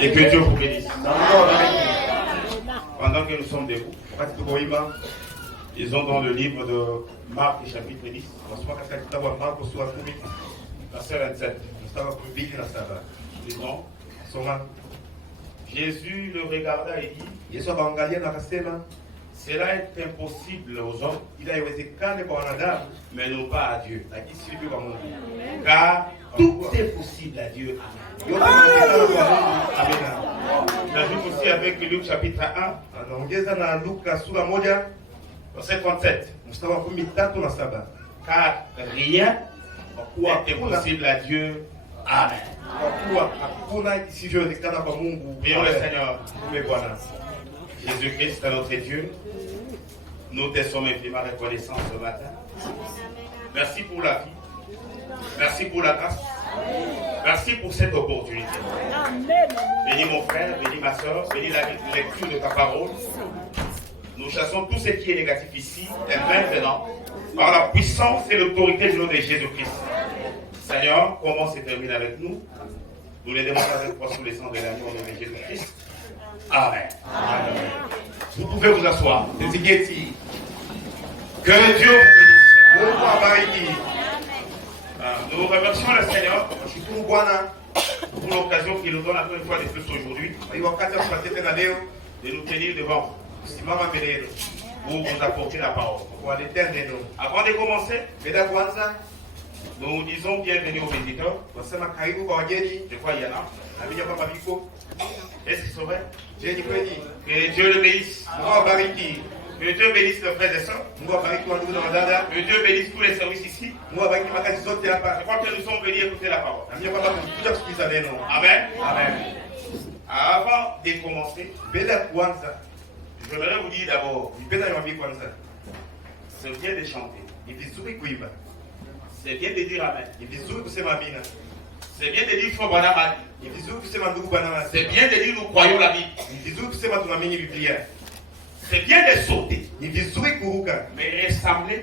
Et que Dieu vous bénisse. Pendant que nous sommes debout, ils ont dans le livre de Marc, chapitre 10, verset 27. Disons, Jésus le regarda et dit, cela est impossible aux hommes, mais non pas à Dieu. Car tout est possible à Dieu. J'ajoute aussi avec Luc chapitre 1, verset 37. Car rien n'est impossible à Dieu. Amen. Prions le Seigneur. Jésus-Christ est notre Dieu. Nous te sommes infiniment reconnaissants ce matin. Merci pour la vie. Merci pour la grâce. Merci pour cette opportunité. Bénis mon frère, bénis ma soeur, bénis la lecture de ta parole. Nous chassons tout ce qui est négatif ici et maintenant par la puissance et l'autorité du nom de Jésus-Christ. Seigneur, commence et termine avec nous. Nous les demandons avec toi sous les sangs de l'agneau au nom de Jésus-Christ. Amen. Amen. Vous pouvez vous asseoir. Que Dieu vous bénisse. Nous remercions le Seigneur pour l'occasion qu'il nous donne encore une fois de plus aujourd'hui de nous tenir devant pour vous apporter la parole. Avant de commencer, nous disons bienvenue aux visiteurs. Je crois qu'il y en a. Est-ce qu'ils sont vrais? Que Dieu le bénisse. Que Dieu bénisse nos frères et sœurs. Que Dieu bénisse tous les services ici. Je crois que nous sommes venus écouter la parole. Amen. Amen. Avant de commencer, je voudrais vous dire d'abord, c'est bien de chanter. C'est bien de dire Amen. C'est bien de dire Faux Banamadi. C'est bien de dire nous croyons la Bible. C'est bien de sauter. Mais ressembler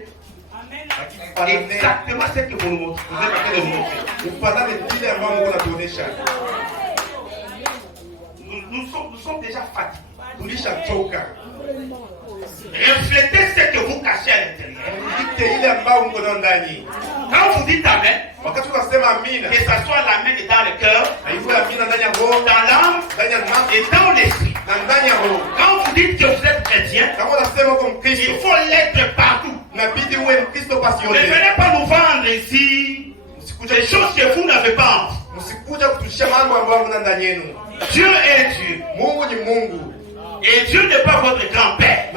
exactement ce que vous nous montrez. Nous sommes déjà fatigués. Reflétez ce que vous cachez à l'intérieur. Quand vous dites Amen, que ce soit l'amen dans le cœur, dans l'âme et dans l'esprit. Quand vous dites que vous êtes chrétien, il faut l'être partout. Ne venez pas nous vendre ici des choses que vous n'avez pas. Dieu est Dieu. Et Dieu n'est pas votre grand-père.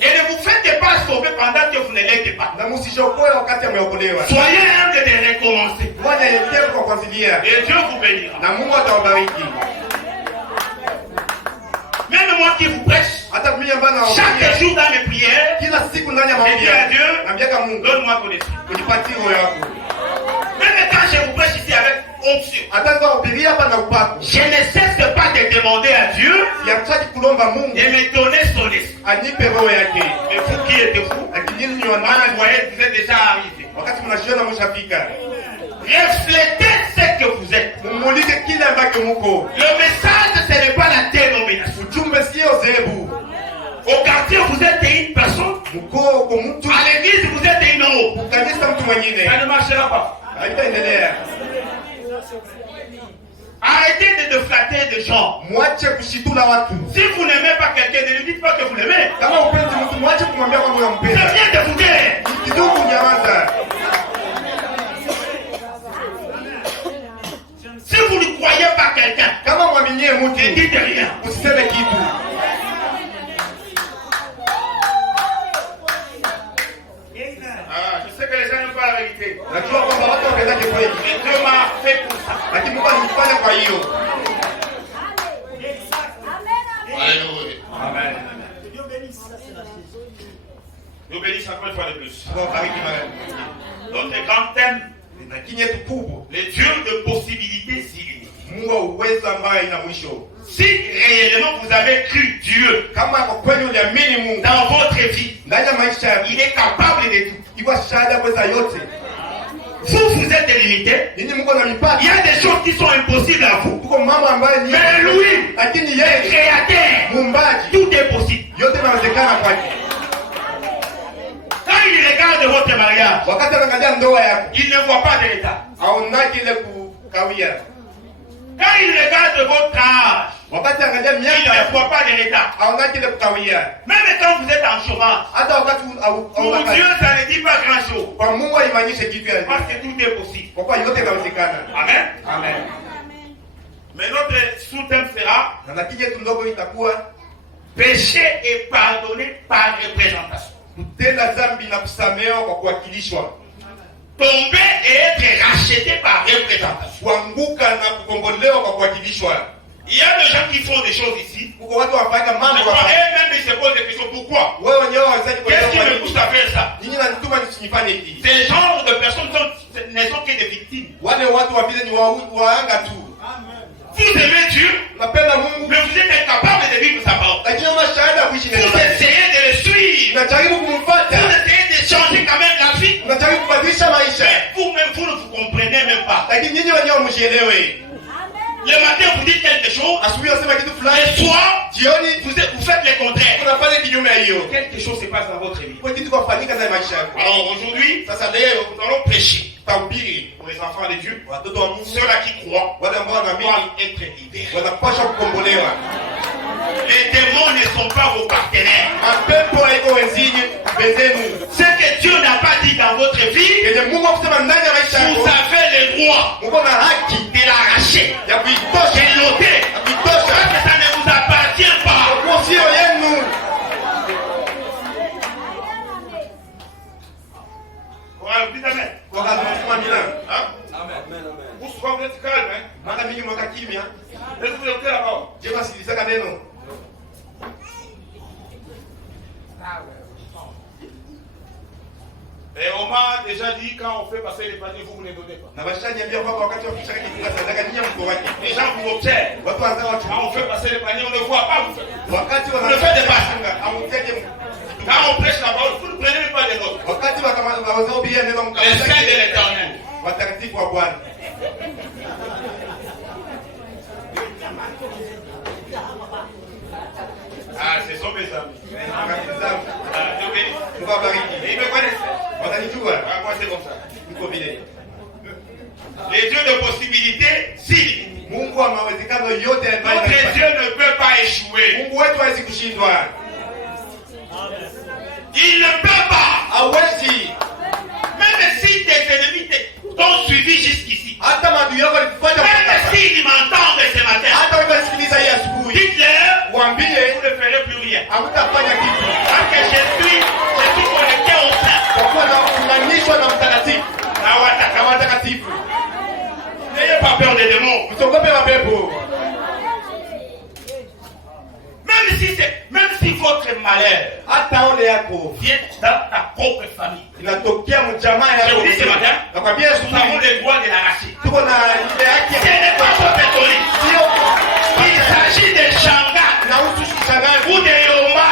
Et ne vous faites pas sauver pendant que vous ne l'êtes pas. Soyez humble de recommencer. Et Dieu vous bénira. Même moi qui vous prêche, chaque jour dans mes prières, je dis à Dieu, donne-moi ton esprit. Même quand je vous prêche ici avec onction, je ne cesse pas de demander à Dieu de me donner son esprit. Mais vous qui êtes fous, vous voyez, vous êtes déjà arrivé. Reflétez ce que vous êtes. Le message, ce n'est pas la dénomination. Au quartier, vous êtes une personne. À l'église, vous êtes une autre. Ça ne marchera pas. Arrêtez de flatter des gens. Si vous n'aimez pas quelqu'un, ne lui dites pas que vous l'aimez. C'est bien de vous dire. Si vous ne croyez pas quelqu'un, ne dites rien. Je sais que les gens n'aiment pas la vérité. Mais Dieu m'a fait pour ça. Alléluia. Amen. Nous bénissons encore une fois de plus. Notre grand thème, les dieux de possibilités illimitées. Si réellement vous avez cru Dieu dans votre vie, il est capable de tout. Vous êtes limité. Il y a des choses qui sont impossibles à vous. Mais lui, le créateur, tout est possible. Quand il regarde votre mariage, il ne voit pas de l'état. Quand il regarde votre âge, il ne voit pas de l'état. Même quand vous êtes en chômage, pour Dieu, ça ne dit pas grand-chose. Parce que tout est possible. Amen. Amen. Mais notre sous-thème sera péché et pardonné par représentation. Tomber et être racheté par représentation. Il y a des gens qui font des choses ici. Et eux-mêmes ils se posent des questions. Pourquoi? Qu'est-ce qui me pousse à faire ça? Ces genres de personnes ne sont que des victimes. Vous aimez Dieu, mais vous êtes incapable de vivre sa parole. Vous essayez de le suivre. Vous essayez de changer quand même la vie. Mais vous-même, vous ne vous comprenez même pas. Le matin, vous dites quelque chose. Le soir, vous faites le contraire. Quelque chose se passe dans votre vie. Alors aujourd'hui, nous allons prêcher pour les enfants de Dieu. Ceux-là qui croient doivent être libérés. Les démons ne sont pas vos partenaires. Ce que Dieu n'a pas dit dans votre vie, vous avez le droit de l'arracher, de l'ôter, parce que ça ne vous appartient pas. Voilà, dites Amen. Vous êtes calme, laissez-vous écouter la parole. Et on m'a déjà dit, quand on fait passer les paniers, vous ne les donnez pas. Les gens vous observent. Quand on fait passer les paniers, on ne voit pas vous faire. Vous ne faites pas. Quand on prêche la parole, vous ne prenez pas les autres. L'esprit de l'Éternel. Ah, ce sont mes amis. Ils me connaissent. Ah, moi, c'est comme ça. Les dieux de possibilités, si. Notre Dieu ne peut pas échouer. Il ne peut pas. Même si tes ennemis t'ont suivi jusqu'ici. Même s'ils m'entendent ce matin. Dites-leur, vous ne ferez plus rien. Parce que je suis connecté au sein. N'ayez pas peur des démons. Même si votre malheur vient dans ta propre famille. Je vous dis ce matin, nous avons le droit de l'arracher. Ce n'est pas votre catholique. Il s'agit de Shanga ou de Yomba.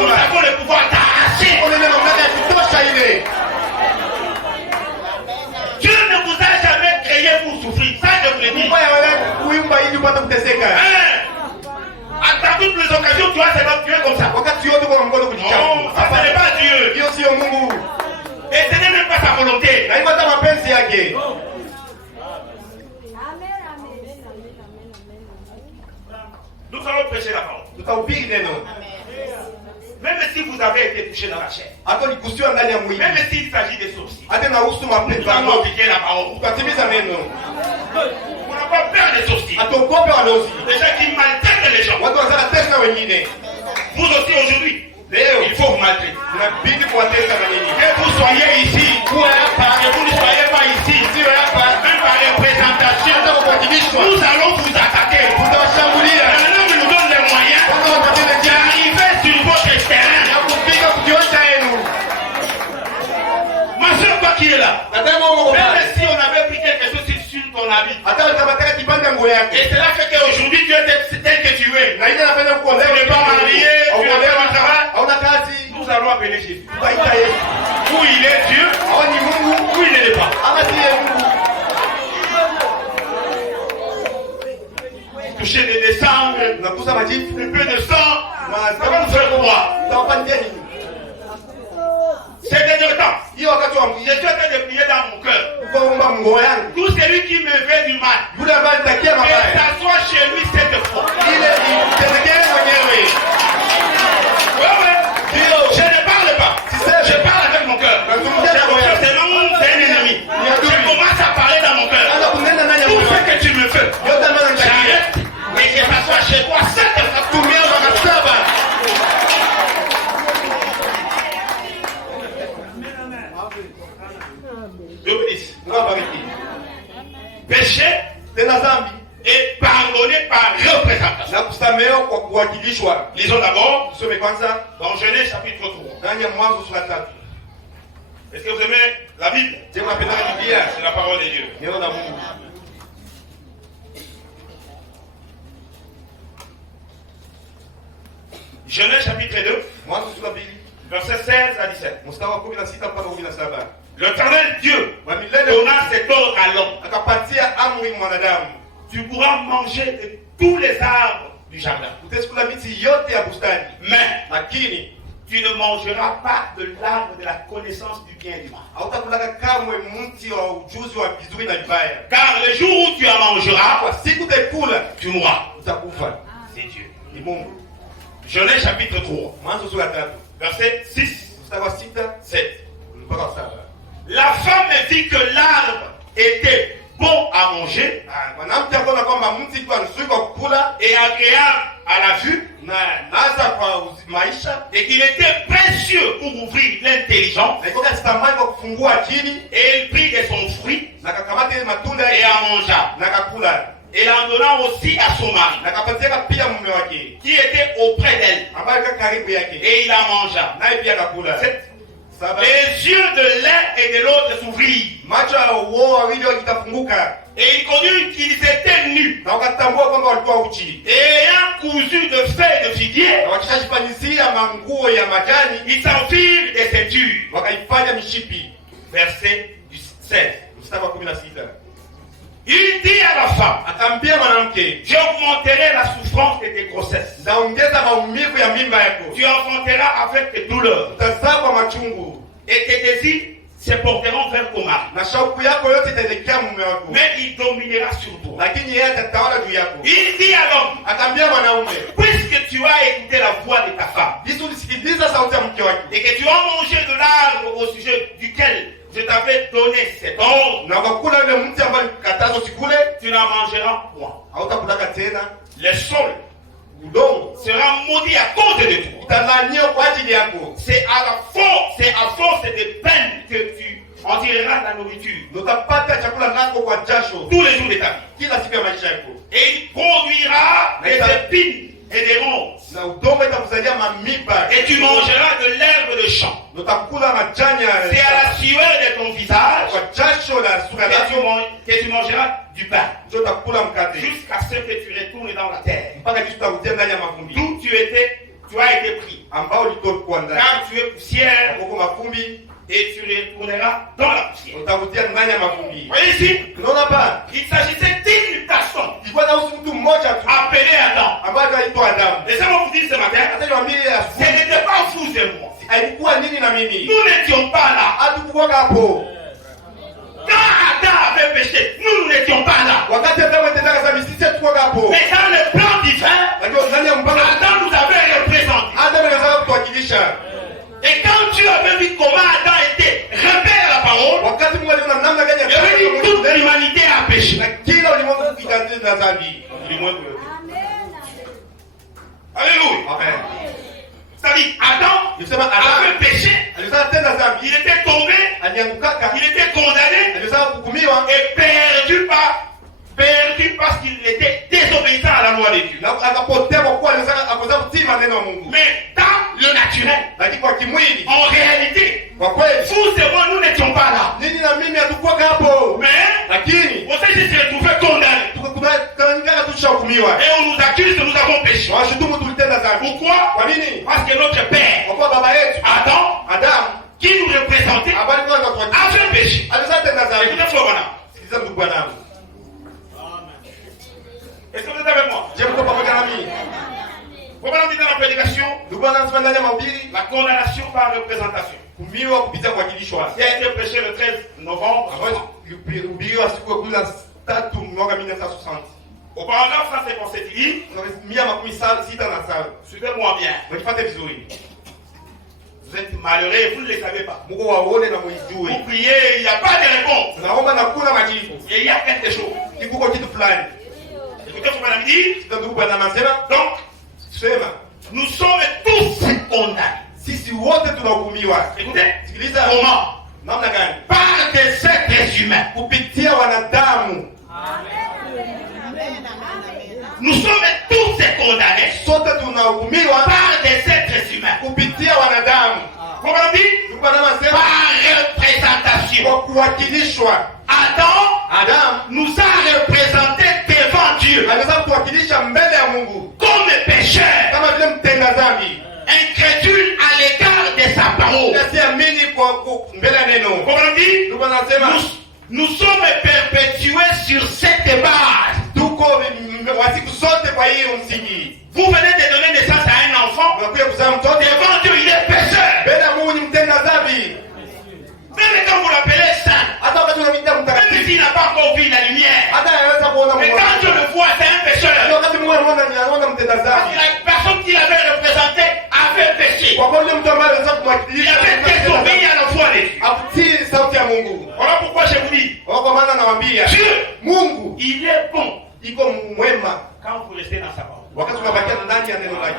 Nous avons le pouvoir d'arracher. Dieu ne vous a jamais créé pour souffrir. Ça, je vous le dis. À toutes les occasions, tu vas seulement tuer comme ça. Non, ça n'est pas Dieu. Et ce n'est même pas sa volonté. Nous allons prêcher la parole. Même si vous avez été touché dans la chair. Même s'il s'agit des sorciers. Nous allons appliquer la parole. On n'a pas peur des sorciers. Des gens qui maltraitent les gens. Vous aussi aujourd'hui, il faut vous maltraiter. Que vous soyez ici, que vous ne soyez pas ici, même par représentation, nous allons vous attaquer. Maintenant, nous nous donne les moyens d'arriver sur votre terrain. Ma soeur, quoi qu'il est là, même si on avait pris quelque chose sur ton habit, et cela fait qu'aujourd'hui tu es tel que tu es. Tu n'es pas marié, tu n'es pas au travail. Nous allons appeler Jésus. Où il est Dieu, où il n'est pas. Dieu bénisse. Péché et pardonné par représentation. Lisons d'abord dans Genèse chapitre 3. Est-ce que vous aimez la Bible? C'est la parole de Dieu. Genèse chapitre 2, verset 16 à 17. L'Éternel Dieu donna cet ordre à l'homme. Tu pourras manger de tous les arbres du jardin. Mais tu ne mangeras pas de l'arbre de la connaissance du bien et du mal. Car le jour où tu en mangeras, tu mourras. C'est Dieu. Genèse chapitre 3, verset 6, 7. La femme dit que l'arbre était bon à manger et agréable à la vue et qu'il était précieux pour ouvrir l'intelligence, et il prit de son fruit et en mangea, et en donnant aussi à son mari qui était auprès d'elle, et il en mangea. Les yeux de l'un et de l'autre s'ouvrirent et ils connurent qu'ils étaient nus, et ayant cousu de feuilles de figuier, ils s'en firent des ceintures. Verset 16. Il dit à la femme, j'augmenterai la souffrance de tes grossesses. Tu enfanteras avec tes douleurs. Et tes désirs se porteront vers ton mari. Mais il dominera sur toi. Il dit à l'homme, puisque tu as écouté la voix de ta femme, et que tu as mangé de l'arbre au sujet duquel je t'avais donné cet ordre, tu n'en mangeras point. Le sol sera maudit à cause de toi. C'est à force de peine que tu en tireras la nourriture tous les jours de ta vie. Et il produira des épines et des ronces. Et tu mangeras de l'herbe de champ. C'est à la sueur de ton visage que tu mangeras du pain, jusqu'à ce que tu retournes dans la terre. D'où tu as été pris. Car tu es poussière et tu retourneras dans la poussière. Voyez ici, il s'agissait d'une personne appelée Adam. Laissez-moi vous dire ce matin, ce n'était pas vous et moi. Nous n'étions pas là. Quand Adam avait péché, nous n'étions pas là. Mais dans le plan divin, Adam nous avait représenté. Et quand Dieu avait vu comment Adam était rebelle à la parole, il avait dit toute l'humanité a péché. Alléluia. C'est-à-dire, Adam avait péché, il était tombé, il était condamné et perdu parce qu'il était désobéissant à la loi de Dieu. Mais dans le naturel, en réalité, vous et moi, nous n'étions pas là. Mais on s'est juste retrouvé condamné. Et on nous accuse que nous avons péché. Pourquoi? Parce que notre père, Adam, qui nous représentait, avait péché. Écoutez, Florana. Est-ce que vous êtes avec moi? Vous m'avez dit dans la prédication, la condamnation par représentation. Qui a été prêché le 13 novembre. Au paragraphe 157, il dit, suivez-moi bien. Vous êtes malheureux, vous ne le savez pas. Vous priez, il n'y a pas de réponse. Et il y a quelque chose. Écoutez ce que madame dit. Donc, nous sommes tous condamnés. Écoutez, comment? namna gani? Par des êtres humains. Kupitia wanadamu. Nous sommes tous condamnés Sote tunahukumiwa par des êtres humains. kupitia wanadamu. Comment dit? Par représentation. Kwa kuwakilishwa. Adam nous a représenté devant Dieu anaweza kutuwakilisha mbele ya Mungu comme pécheur, kama vile mtenda dhambi, incrédule à l'égard de sa parole. asiamini kwa mbele ya neno. Comment dit? Ndio anasema nous sommes perpétués sur cette base. Tuko wasiku zote kwa hiyo msingi. Vous venez de donner naissance à un enfant. Unakuja kuzaa mtoto. Devant Dieu, il est pécheur. Mbele ya Mungu ni mtenda dhambi. Même quand vous l'appelez saint, hata wakati unamwita même mtakatifu, s'il n'a pas encore vu la lumière, hata anaweza kuona mais Mungu. quand Dieu le voit, c'est un pécheur. Wakati Mungu anaona mtenda Parce dhambi. que la personne qu'il avait représentée avait péché. Kwa kweli mtu ambaye anaweza Il kumwakilisha avait désobéi à la voix de Dieu. akutii sauti ya Mungu. Voilà pourquoi je vous dis, Kwa maana nawaambia Dieu, Mungu il est bon iko mwema quand vous restez dans sa parole. wakati unabakia ndani ya neno lake.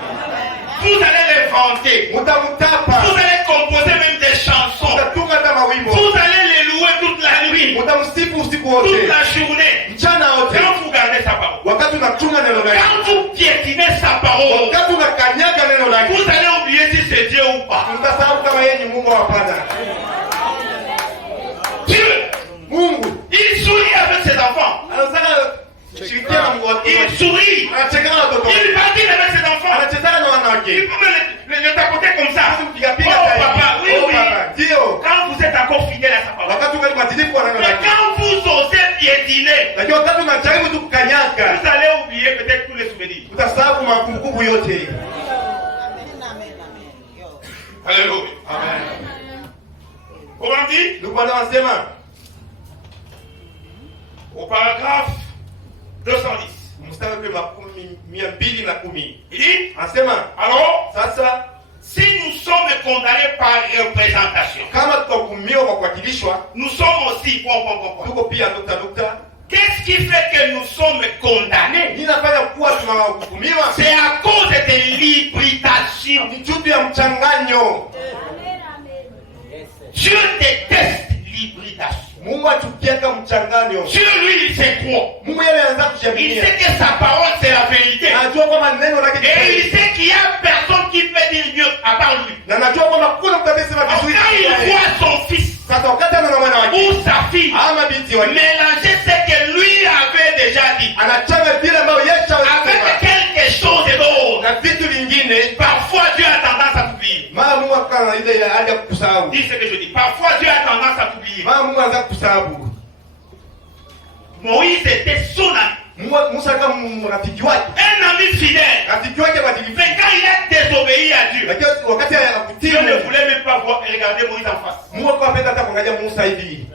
Vous allez les vanter. Mutamtapa. Vous allez composer même des chansons. Mutatunga hata mawimbo. Vous allez les louer toute la nuit, Mutamsifu usiku toute wote. la journée. Mchana wote. Quand vous gardez sa parole, Wakati unachunga neno lake. quand vous piétinez sa parole, Wakati unakanyaga neno lake. vous allez oublier si c'est Dieu ou pas. Mtasahau kama yeye ni Mungu au hapana. Dieu, Mungu il sourit avec ses enfants. anataka kushirikiana na Mungu wake. Il sourit. Anacheka na watoto. Il badine avec ses enfants. Anacheza na Il wanawake. peut le tapoter comme ça. Mpigapiga Oh zaidi. papa, oui, Oh oui. papa. Ndio. Quand vous êtes encore fidèle à sa parole. Wakati ungali mwatilifu wa neno Mais lake. quand vous osez piétiner, Lakini wakati unajaribu tu kukanyaga, vous allez oublier peut-être tous les souvenirs. utasahau makumbukumbu yote. Alléluia. Amen. Comment dit? Ndugu bwana wanasema Au paragraphe 210. mstari wa 210. Il dit, Anasema alors, sasa si nous sommes condamnés par représentation, kama tutahukumiwa kwa kuwakilishwa, nous sommes aussi, tuko pia nukta. qu'est-ce qui fait que nous sommes condamnés? Hii inafanya kuwa tunahukumiwa C'est à cause de l'hybridation. ni juu ya mchanganyo. Dieu déteste l'hybridation. Mungu achukiaka mchanganyo. Dieu, lui, il sait quoi? Mungu yeye anaanza Il kushambulia. sait que sa parole, c'est la vérité. Anajua kwamba neno lake ni Et kweli. il sait qu'il y a personne qui peut dire mieux à part lui. Na anajua kwamba kuna mtu atasema Donc, vizuri. quand il voit son fils Sasa wakati anaona mwana wake ou sa fille ama binti wake mélanger ce que lui avait déjà dit anachanga vile ambayo Yesu avec alisema quelque chose d'autre, na vitu vingine, parfois Dieu a tendance à t'oublier. mara Mungu akana ile hali ya kukusahau. Dis ce que je dis. Parfois Dieu a tendance à t'oublier. Mara Mungu anaanza kukusahau. Moïse était son ami, Musa kama rafiki wake, un ami fidèle. rafiki wake mwadilifu. Mais quand il a désobéi à Dieu, Lakini wakati anakutii Dieu ne Mungu, voulait même pas regarder Moïse en face. Mungu akapenda hata kuangalia Musa hivi.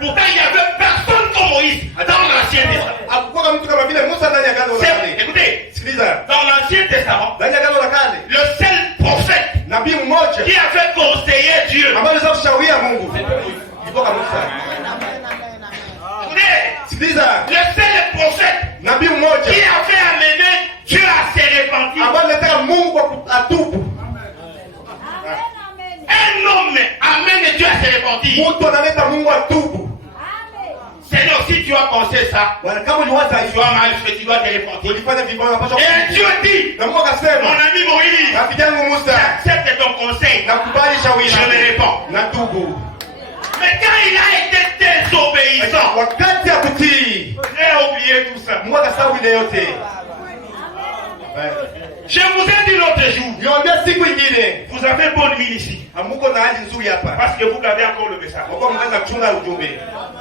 Pourtant, il n'y avait personne comme Moïse dans l'Ancien Testament. Hakukuwa mtu kama vile Musa ndani ya Agano la Kale. Écoutez, Sikiliza. dans l'Ancien Testament, Ndani ya Agano la Kale, le seul prophète nabii mmoja qui avait conseillé Dieu, ambaye aliweza kushauria Mungu ilikuwa kama Musa. écoutez, Sikiliza. le seul prophète Nabii mmoja qui avait amené Dieu à se repentir, ambaye alitaka Mungu atubu. un homme amène Dieu à se repentir. Mtu analeta Mungu atubu. Seigneur, si tu as pensé ça, Bwana, kama uliwaza tu hivyo, as mal fait, tu dois te repentir. ulifanya vibaya unapaswa Et Dieu dit, na Mungu mon akasema, ami Moïse, rafiki yangu Musa, j'accepte ton conseil, nakubali shauri je me lako. réponds. Natubu. Mais quand il a été désobéissant, Wakati ya kutii, j'ai oublié tout ça. Mungu akasahau ile yote. Je vous ai dit l'autre jour, Niwaambia siku ingine, vous avez bonne mine ici, hamuko na hali nzuri hapa. parce que vous gardez encore le message. Wako mnaweza kuchunga ujumbe.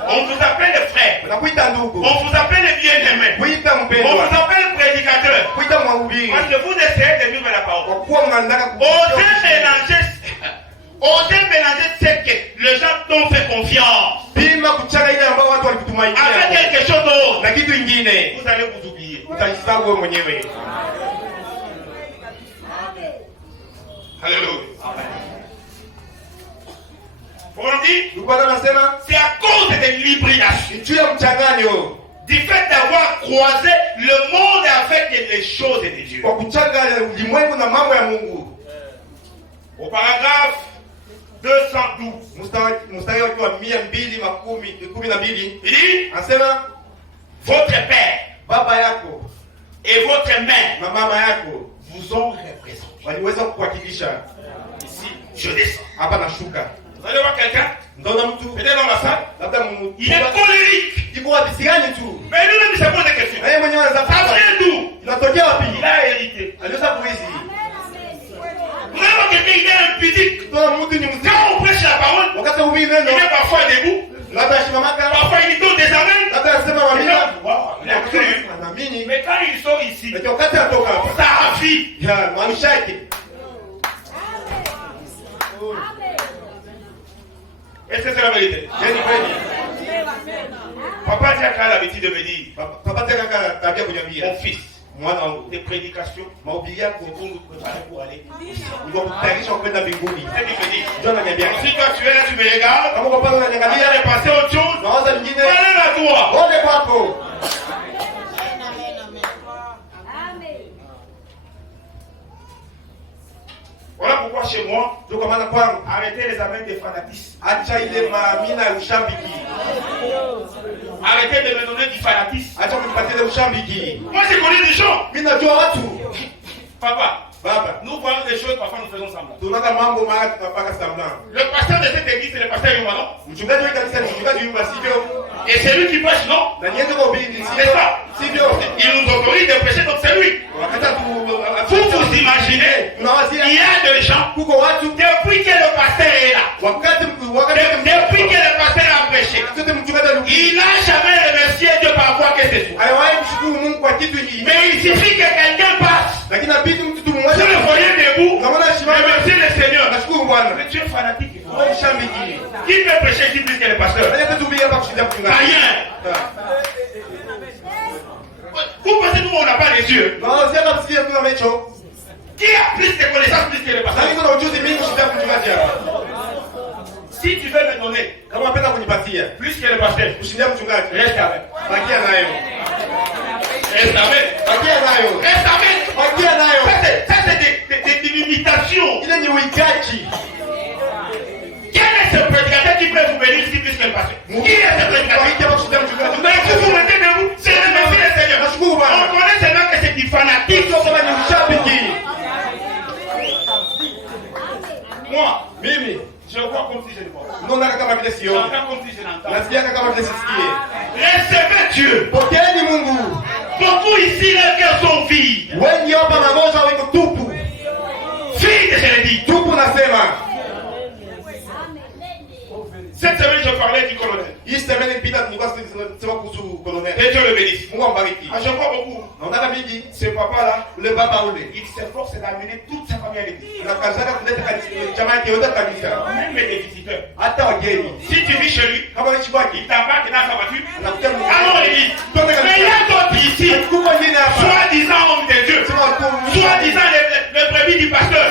On vous appelle frère, Unakuita ndugu, on vous appelle bien-aimé, kuita on mpendwa, vous appelle prédicateur, kuita mhubiri. parce que vous essayez de vivre la parole. Kwa kuwa mnaanza Osez mélanger ce que les gens t'ont fait confiance pima kuchanga ile ambayo watu walikutumainia avec quelque chose d'autre. na kitu ingine, Vous allez vous oublier. utajisahau wewe mwenyewe. Alléluia. On dit, Ndugu anasema c'est à cause de l'hybridation, juu ya mchanganyo, du fait d'avoir croisé le monde avec les choses de Dieu. kwa kuchanga ulimwengu na mambo ya Mungu. Au paragraphe 212. Mstari wake wa 212. Il dit, Anasema votre père baba yako et votre mère na mama yako vous ont représenté. waliweza kuwakilisha. Ici, je descends. Hapa nashuka. Vous allez voir quelqu'un, Ndaona mtu peut-être dans la salle, labda il est colérique. iko wapisigani tu. Mais lui-même, il se pose des questions. Na yeye mwenyewe anaweza Ça vient d'où? inatokea wapi? Il a hérité. Aliweza kuizi. Vous allez voir quelqu'un, il est impudique. Tuna mtu ni mzee. Quand on prêche la parole, Wakati ubiri il neno est parfois debout, labda shimamaka, parfois il donne des amens. labda anasema mamina. Il a cru. Anaamini. Mais quand il sort ici, Lakini wakati anatoka hapa, ça raffie. ya maanisha yake. Est-ce que c'est la vérité? Je ni kweli. Papa Dieu a l'habitude de me dire, Papa tena kaka tabia kunyambia. mon fils, Mwana wangu, des prédications, mahubiri yako pour nous préparer pour aller. ndio kutayarisha kwenda mbinguni. C'est qu'il me dit. Ndio ananiambia. Si toi tu es là, tu me regardes, Kama kwa pale il y a unaniangalia, de passer autre chose, mawazo mengine, allez à toi. ole kwako. Voilà pourquoi chez moi, Ndio kwa maana kwangu, arrêtez les amens des fanatismes. acha ile maamina ya ushambiki. Arrêtez de me donner du fanatisme. Acha kunipatia ile ushambiki. Moi, j'ai connu des gens. Mimi najua watu. Papa, Baba, nous voyons des choses, parfois nous faisons semblant. tunaona mambo mara tunapaka sambla. Le pasteur de cette église, c'est le pasteur Yuma, non? Mchungaji wa kanisa ni mchungaji wa sivyo. Et c'est lui qui prêche, non? Na niende kwa ubiri C'est sivyo. ça. Sivyo. Il nous autorise de prêcher, donc c'est lui. Wakati Vous vous imaginez, tunawazia il y a des gens, kuko watu depuis que le pasteur est là, depuis que le pasteur a prêché, wakati mchungaji alikuwa il n'a jamais remercié Dieu par quoi que ce soit. aliwahi kushukuru Mungu kwa kitu hiki. Mais il suffit que quelqu'un passe, Lakini inabidi mtu vous mmoja le voyez debout, unaona shimama remercier le Seigneur. nashukuru Bwana. Mais tu es fanatique. Wewe mshambiki. Qui peut prêcher ici plus que le pasteur? Aje tuhubiri hapa kushinda mchungaji. Rien. Vous pensez que nous, on n'a pas les yeux? Tunawazia kama sisi tuna macho. Qui a plus de connaissances plus que le pasteur? Lakini kuna ujuzi mingi kushinda mchungaji hapa. Si tu veux me donner Kama unapenda kunipatia plus que le pasteur, kushinda mchungaji, reste avec. bakia nayo. Reste avec. Bakia nayo. Reste avec. Bakia nayo. Ça, c'est des limitations. Ile ni uhitaji. Quel est ce prédicateur qui peut vous bénir ici plus que le pasteur? Qui est ce prédicateur? Bakia hapa kushinda mchungaji. Mais si vous mettez debout, c'est le Messie le Seigneur. Nashukuru Bwana. On connaît seulement que c'est du fanatisme. Sio kama ni mshabiki. Moi, Mimi je vois comme si je ne vois pas. naona kama vile sioni. J'entends comme si je n'entends pas. Nasikia kama vile sisikie. Recevez Dieu. Pokeeni Mungu. Beaucoup ici, leurs cœurs sont vides. Wengi hapa magonjwa wako tupu. Vides, je le dis. Tupu nasema. Cette semaine, je parlais du colonel. Hii semeni ilipita nilikuwa sema kuhusu colonel. Et Dieu le bénisse. Mungu ambariki. Ah, je crois beaucoup. Naona mingi Ce papa-là, ule baba ule. il s'efforce d'amener toute sa famille à l'église. Unakazaka kuleta kanisa jamaa yake yote kanisa. Même les visiteurs. Hata wageni. Si tu vis chez lui, Kama unaishi kwake, il t'embarque dans sa voiture. anakuja Allons à l'église. Mais il y a d'autres ici, Kuko wengine hapa. soi-disant hommes de Dieu, Sema soi-disant les brebis du pasteur,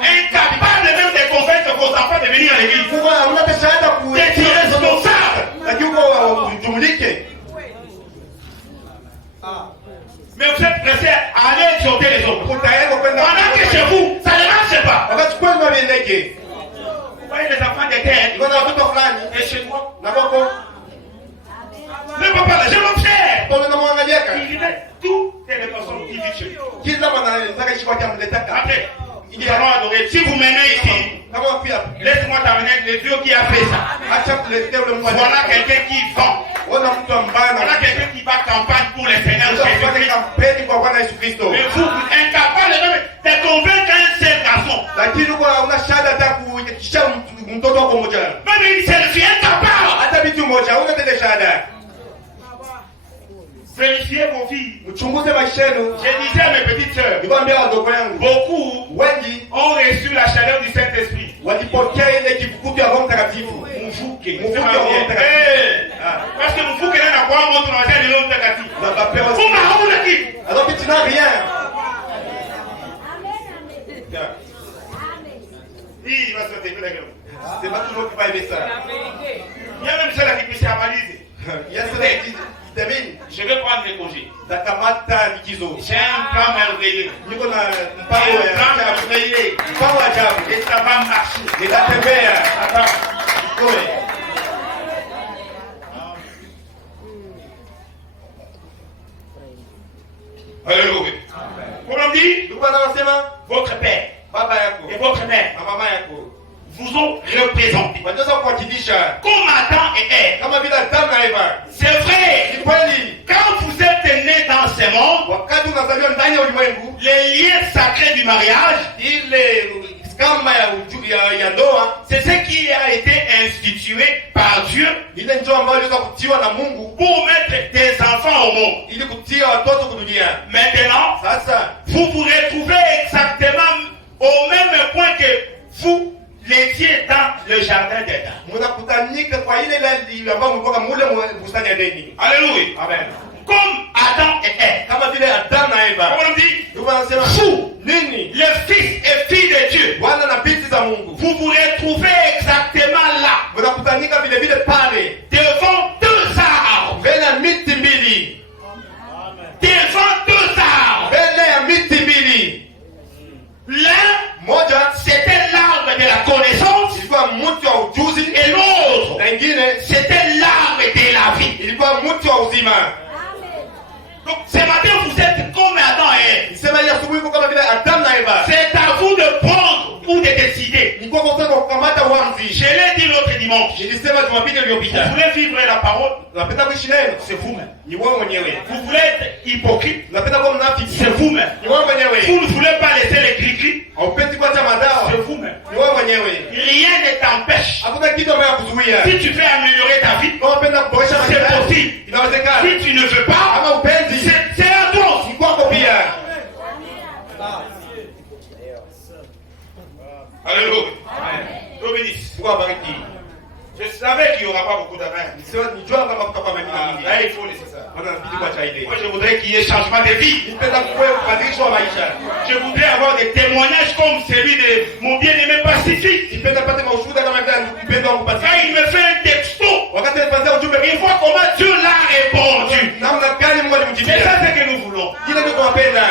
incapables même de convaincre vos enfants de venir à l'église. Kuko unataka shahada ku. C'est irresponsable. Lakini uko ujumlike. Mais vous êtes pressés à aller exhorter les autres. Utaenda kwenda. Pendant que chez vous, ça ne marche pas. Wakati kwenu waendeke. Vous voyez les enfants de terre, Niko na watoto fulani et chez moi, na koko. le papa là, je l'observe. Pole na mwangalia ka. Il est toutes les personnes qui vivent chez lui. Kila mwana anataka ishi kwake amletaka. Après, ils allons adorer. Si vous m'aimez ici, Kama pia. laisse-moi t'amener le Dieu qui a fait ça. Acha kuletea ule mmoja. Voilà quelqu'un qui vend. Ona mtu ambaye Voilà quelqu'un qui bat campagne pour le Seigneur anafanya Jésus-Christ. kampeni kwa Bwana Yesu Kristo. Mais vous, incapable même de convaincre un seul garçon. Lakini uko una shahada hata kuhakikisha mtoto wako mmoja. Même une seule fille incapable. Hata bitu mmoja una tena shahada. Vérifiez vos vies. Mchunguze maisha yenu. Je disais à mes petites sœurs, Nikwambia wadogo yangu. beaucoup Wengi ont reçu la chaleur du Saint-Esprit. walipokea ile kifukutu ya Roho Mtakatifu. Mvuke. Mvuke wa Roho Mtakatifu. Parce que mvuke nana kwa moto na wazee ni Roho Mtakatifu. Na bapewa. Kumbe hauna kitu. Alors que tu n'as rien. Hii basi watembea leo. C'est pas toujours qui va aimer ça. Il y a même celle qui peut s'amaliser. Il y a ceux qui terminent. Je vais prendre des congés. Dakamata likizo. J'ai un plan merveilleux. Niko na Un mpango plan ya merveilleux. mpango wa ajabu. Et ça va marcher. Nitatembea. Attends. Kule. Alléluia. Comment dit? Ndugu anasema Votre père baba yako et votre mère na mama yako vous ont représenté. wanaweza kuwakilisha Comme Adam et Ève. kama vile Adamu na Eva. C'est vrai. Ni kweli. Quand vous êtes nés dans ce monde, Wakati unazaliwa ndani ya ulimwengu, les liens sacrés du mariage, ile kama ya ndoa, c'est ce qui a été institué par Dieu ile ndio ambayo iliweza kutiwa na Mungu pour mettre des enfants au monde. ili kutia watoto kudunia. Maintenant, Sasa vous vous retrouvez exactement au même point que vous l'étiez dans le jardin d'Éden. mnakutanika kwa ile ambayo mlikuwa mule bustani ya Edeni. Alléluia. Amen. Comme Adam et Ève. Kama vile Adamu na Eva. Comment on dit? Ndio anasema Vous, nini? les fils et filles de Dieu, Bwana na binti za Mungu. vous vous retrouvez exactement là, Mnakutanika vile vile pale devant deux arbres. mbele ya miti mbili. Devant deux arbres. Mbele ya miti mbili. L'un, Moja c'était l'arbre de la connaissance, ilikuwa mti wa ujuzi et l'autre, na ingine c'était l'arbre de la vie. ilikuwa mti wa uzima. Donc, ce matin, vous êtes comme Adam et Ève. Nisema ile asubuhi iko kama vile Adamu na Eva. C'est à vous de prendre ou de décider. Nilikuwa nataka kukamata uamuzi. Je l'ai dit l'autre dimanche. Nilisema Jumapili Vous iliyopita. voulez vivre la parole, Unapenda kuishi neno? c'est vous-même. Ni wewe mwenyewe. Vous voulez être hypocrite, Unapenda kuwa mnafiki? c'est vous-même. Ni wewe mwenyewe. Vous ne voulez pas laisser les cris-cris, Haupendi kuacha madawa? c'est vous-même. Ni wewe mwenyewe. Rien ne t'empêche. Hakuna kitu ambacho kuzuia. Si tu veux améliorer ta vie, Kama unapenda kuboresha maisha c'est yako, possible. inawezekana. Si tu ne veux pas, Kama upendi, c'est à toi aussi. ni kwako pia. Alléluia. Dieu bénisse. Mungu awabariki. Je savais qu'il n'y aura pas beaucoup d'amen. Nijua kama kutakuwa mambo mengi. Là, il faut laisser ça. Bwana anabidi kuacha ile. Moi, je voudrais qu'il y ait changement de vie. Nipenda kuwe kubadilishwa wa maisha. Je voudrais avoir des témoignages comme celui de mon bien-aimé Pacifique. Nipenda pate maushuhuda kama vile mpendo wangu Quand Pacifique. il me fait un texto, Wakati alipatia ujumbe il voit comment Dieu l'a répondu. namna gani Mungu C'est alimjibia. ça ce que nous voulons. Ile ndio tunapenda.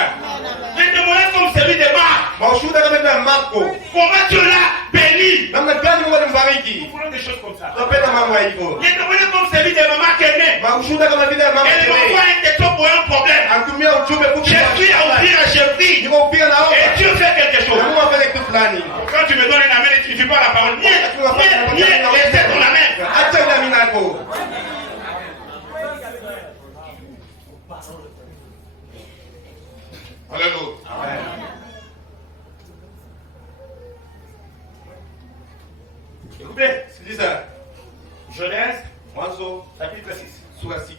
Des témoignages comme celui de Marc. Maushuhuda kama vile Marko. Comment Dieu l'a béni. Namna gani Mungu alimbariki. Nous voulons des choses comme ça. Tunapenda mambo ya hivyo. Des témoignages comme celui de maman Kené. Maushuhuda kama vile mama Elle Kene. m'envoie un texto pour un problème. Anatumia ujumbe fupi. J'ai pris à ouvrir, j'ai pris. Niko upia na Et omba. Dieu fait quelque chose. Na Mungu afanye kitu fulani. Quand tu me donnes un amen et tu ne fais pas la parole, viens, laissez ton amen. Acha ile amina yako. Alléluia. Écoutez, Sikiliza. Genèse, Mwanzo chapitre 6. sura 6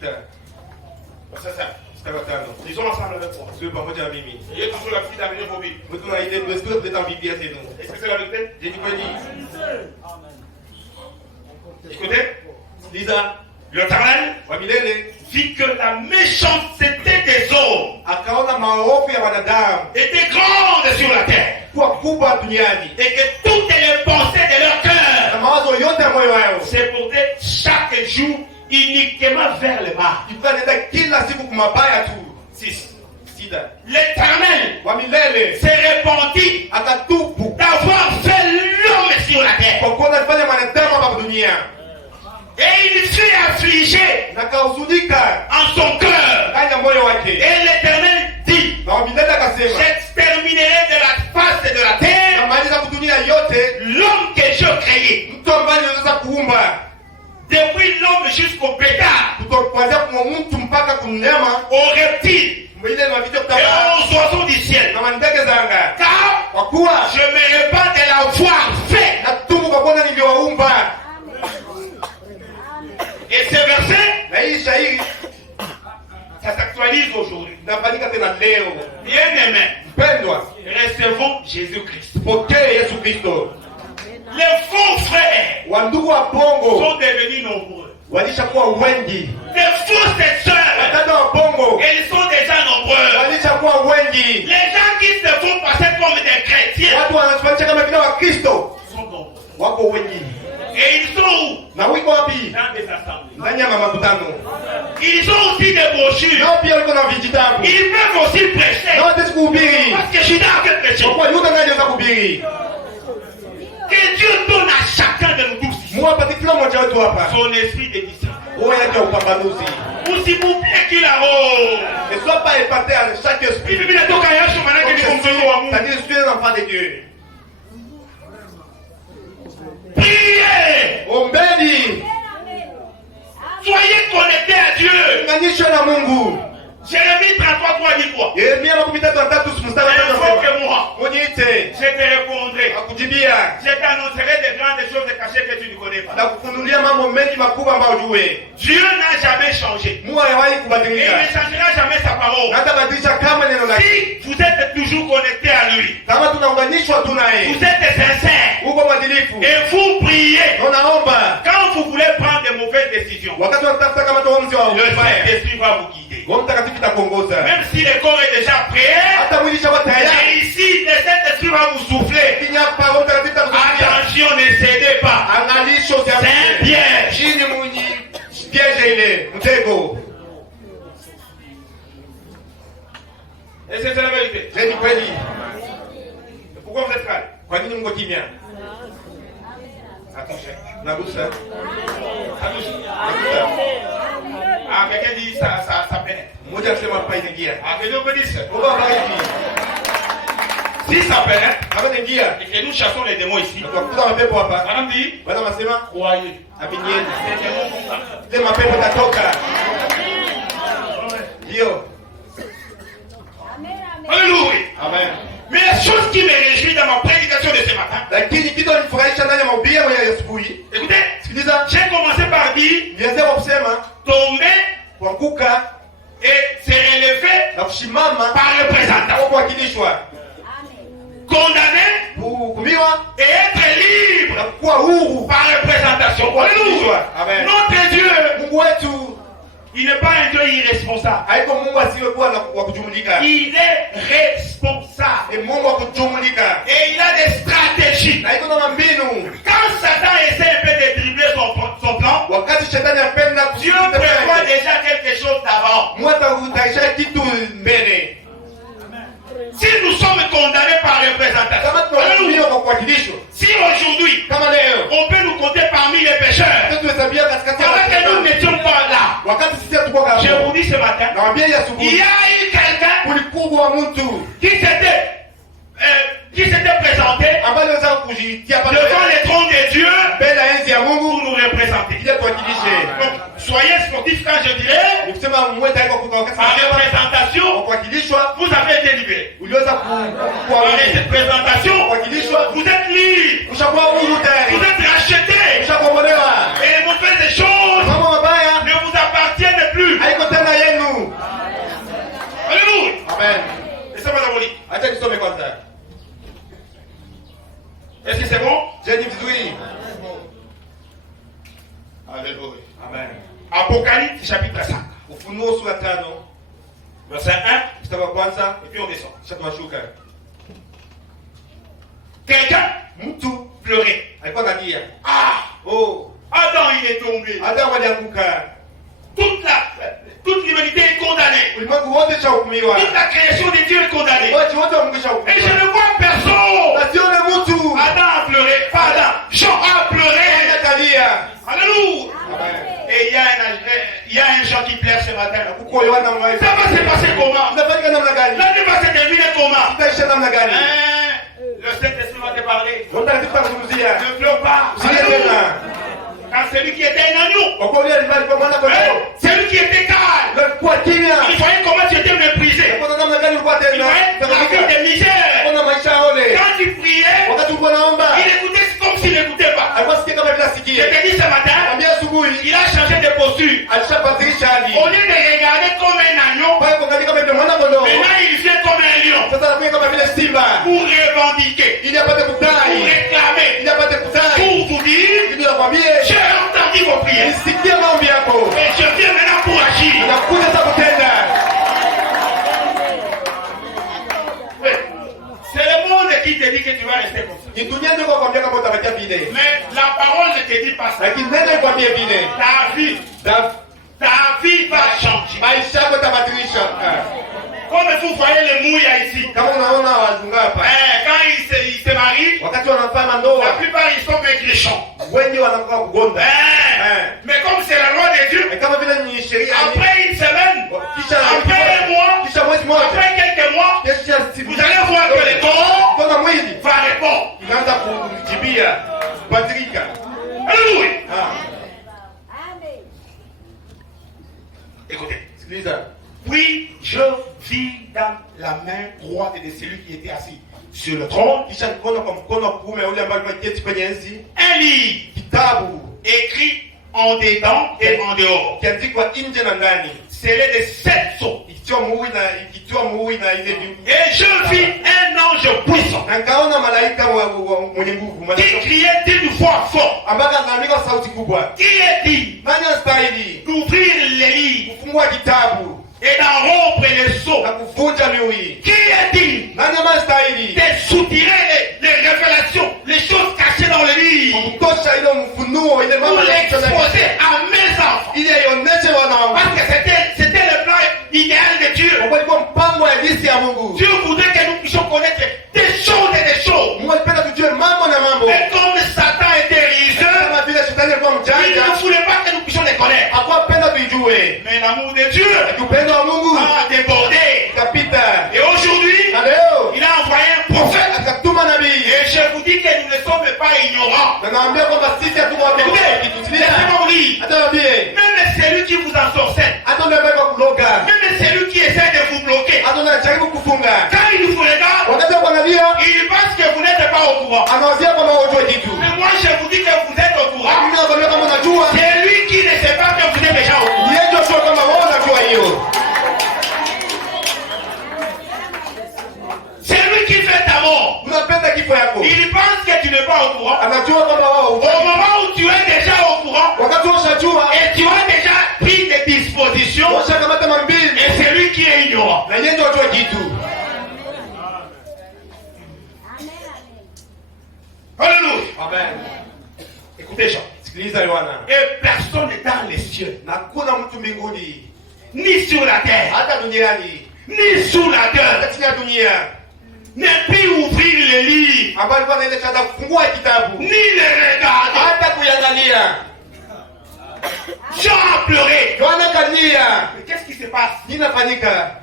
C'est ça. mstari wa 5. Lisons ensemble avec moi. Sio pamoja na mimi. Ayez toujours la petite amener vos Bibles. Mtu na ile desturi peut en Biblia zenu. Est-ce que c'est la vérité? Je dis kweli. Écoutez, Sikiliza. l'Éternel Wa milele vit que la méchanceté des hommes akaona maovu ya wanadamu était grande sur la terre kuwa kubwa duniani et que toutes les pensées de leur na cœur mawazo yote ya moyo wao se portaient chaque jour uniquement vers le mal. ilikuwa inaenda kila siku kumabaya tu. 6. Sida. L'Éternel Wa milele s'est repenti akatubu d'avoir fait l'homme sur la terre. kwa kuona alifanya mwanadamu hapa dunia Et il fut affligé na kahuzunika en son cœur. ndani ya moyo wake. Et l'Éternel dit, Na wa milele akasema j'exterminerai de la face de la terre namaliza kudunia yote l'homme que je créé. mtu ambaye aliweza kuumba Depuis l'homme jusqu'au pétard, kuanzia kwa mtu mpaka kumnyama aux reptiles ile mavitu et kutoka aux oiseaux du ciel. kama ndege za anga. Car Kwa kuwa je me repens de l'avoir fait. natubu kwa kuona niliwaumba. Et ce verset, Na hii shairi ça s'actualise aujourd'hui. inafanyika tena leo. Bien-aimés, Mpendwa, recevons Jésus-Christ. pokee Yesu Kristo. Les faux frères Wandugu wa bongo sont devenus nombreux. walishakuwa wengi. Les fausses sœurs, Wadada wa bongo elles sont déjà nombreux. walishakuwa wengi. Les gens qui se font passer comme des chrétiens Watu wanajifanyisha kama vile Wakristo sont nombreux. wako wengi. Et ils sont où? Na wiko wapi? Dans des assemblées. Ndani ya makutano. Ils ont aussi des brochures. Nao pia wiko na vijitabu. Ils peuvent aussi prêcher. Na watezi kuhubiri. Parce que je suis dans quel Kwa chrétien. kuwa Yuda naye anaweza kuhubiri. Que Dieu donne à chacun de nous tous son esprit de discernement. Ou s'il vous plaît qu'il arrose. Ne sois pas épaté à chaque esprit. C'est un enfant de Dieu. Priez. Ombeni. Soyez connectés à Dieu. Jérémie 33 dit quoi? Il faut que moi, je te répondrai. Je t'annoncerai des grandes choses cachées que tu ne connais pas. Dieu n'a jamais changé. Et il ne changera jamais sa parole. Si vous êtes toujours connectés à lui, vous êtes sincères et vous priez, quand vous voulez prendre de mauvaises décisions, le Saint-Esprit va vous guider. Même si le corps est déjà prêt, et ici le Saint-Esprit va vous souffler. Attention, ne cédez pas. C'est un piège. Et c'est la vérité. Pourquoi vous êtes calme? Attention. Ah, quelqu'un dit ça pénètre. Ah, que Dieu bénisse. Si ça pénètre, et que nous chassons les démons ici, madame dit, croyez. Alléluia. Amen. Mais la chose qui me réjouit dans ma prédication de ce matin, écoutez, j'ai commencé par dire tomber et se relever par représentation. Condamner et être libre par représentation. Alléluia. Notre Dieu, il n'est pas un Dieu irresponsable. Il est responsable. Et il a des stratégies. Quand Satan essaie un peu de dribbler son plan, Dieu prévoit déjà quelque chose d'avant. Si nous sommes condamnés par représentation, si aujourd'hui on peut nous compter parmi les pécheurs, c'est vrai que nous n'étions pas là. Je vous dis ce matin, il y a eu quelqu'un qui s'était présenté devant les trônes de Dieu pour nous représenter. Donc, soyez sportifs quand je dirais, par représentation, vous avez été libérés. Par cette présentation, vous êtes libres. Vous êtes rachetés. Et les mauvaises choses ne vous appartiennent plus. Alléluia. Amen. Et ça va d'abord. Est-ce que c'est bon? Alléluia. Amen. Apocalypse chapitre 5. Verset 1. Et puis on descend. Quelqu'un pleurait. Ah! Adam il est tombé. Toute l'humanité est condamnée. Toute la création de Dieu est condamnée. Et je ne vois personne. Adam a pleuré. Pas Adam. Jean a pleuré. Alléluia. Et il y a un Jean qui pleure ce matin. Ça va se passer comment? La vie va se terminer comment? Le Saint-Esprit va te parler. Ne pleure pas. Quand celui qui était un agneau, celui qui était calme, il voyait comment tu étais méprisé, il voyait ta vie de misère. Quand tu priais, il écoutait comme s'il n'écoutait pas. Je te dis ce matin, il a changé de posture. Au lieu de regarder comme un agneau, maintenant il vient comme un lion. Pour revendiquer, pour réclamer, pour vous dire, j'ai entendu vos prières. Et je viens maintenant pour agir. C'est le monde qui te dit que tu vas rester comme ça. Mais la parole ne te dit pas ça. Ta vie va changer. Comme vous voyez le mouilla ici. Quand il se marie marient, wakati wanafanya la ndoa plupart ils sont méchants. wengi wanakuwa kugonda. Mais comme c'est la loi de Dieu, Kama vile ni sheria, après une semaine, après un mois, kisha mwezi mmoja, après quelques mois, kisha siku vous allez voir que le taureau tona mwili va répondre. inaanza kumjibia kubadilika. Alléluia. Amen. Écoutez. Sikiliza. Puis je vis dans la main droite de celui qui était assis sur le trône Kisha mkono kwa mkono wa kuume ule ambaye alikuwa keti kwenye enzi, un livre kitabu écrit en dedans et en dehors, kiandikwa nje na ndani, scellé de 7 sceaux. ikitiwa muhuri na ile viungo. Et je vis un ange puissant Na nikaona malaika mwenye nguvu, qui malaika criait d'une voix forte, ambaye anaandika kwa sauti kubwa, qui est dit nani anastahili d'ouvrir les livres kufungua kitabu et d'en rompre les sceaux, na kuvunja mihuri? qui est dit Nani anastahili de soutirer les révélations, les choses cachées dans le livre, kutosha ile mfunuo ile pour mambo l'exposer à mes enfants? ili aioneshe wanao, Parce que c'était le plan idéal de Dieu. kwa ilikuwa mpango ya jinsi ya Mungu. Dieu voudrait que nous puissions connaître des choses et des choses. Mungu alipenda tujue mambo na mambo. Mais comme Satan était riseur, Kama vile shetani alikuwa il mjanja, ne voulait pas que nous puissions les connaître. hakuwa penda tuijue. Mais l'amour de Dieu Upendo wa Mungu a débordé. kapita. Et aujourd'hui, Na leo il a envoyé un prophète. akatuma nabii. Et je vous dis que nous ne sommes pas ignorants. Na naambia kwamba sisi hatukuwa Écoutez, laissez-moi vous dire, hata nabii, même celui qui vous ensorcelle, hata ndio ambaye kuloga, même celui qui essaie de vous bloquer, hata ndio anajaribu kufunga. quand il vous regarde, Wakati kwa nabii il pense que vous n'êtes pas au courant. anawaambia kwamba wajue kitu. Mais moi je vous dis que vous êtes au courant. Mimi nakwambia kama unajua, C'est lui qui ne sait pas que vous êtes déjà au courant. yeye ndio sio kama wewe unajua hiyo. C'est lui qui fait ta mort. Unapenda kifo yako. Il pense que tu n'es pas au courant. Anajua kwamba Au wewe moment où tu es déjà au courant wakati ushajua et tu as déjà pris des dispositions, ushakamata mambili et c'est lui qui est ignorant. na yeye ndio ajua kitu. Alléluia. Amen. Écoutez Jean. Sikiliza Yohana. Et personne n'est dans les cieux, Na hakuna mtu mbinguni ni sur la terre, hata duniani ni sous la hata terre, chini ya dunia ne peut ouvrir les livres, ambayo alikuwa anaenda chata kufungua kitabu ni les regarder. hata kuiangalia. Jean a pleuré. Yohana kalia. Mais qu'est-ce qui se passe? Nini nafanyika?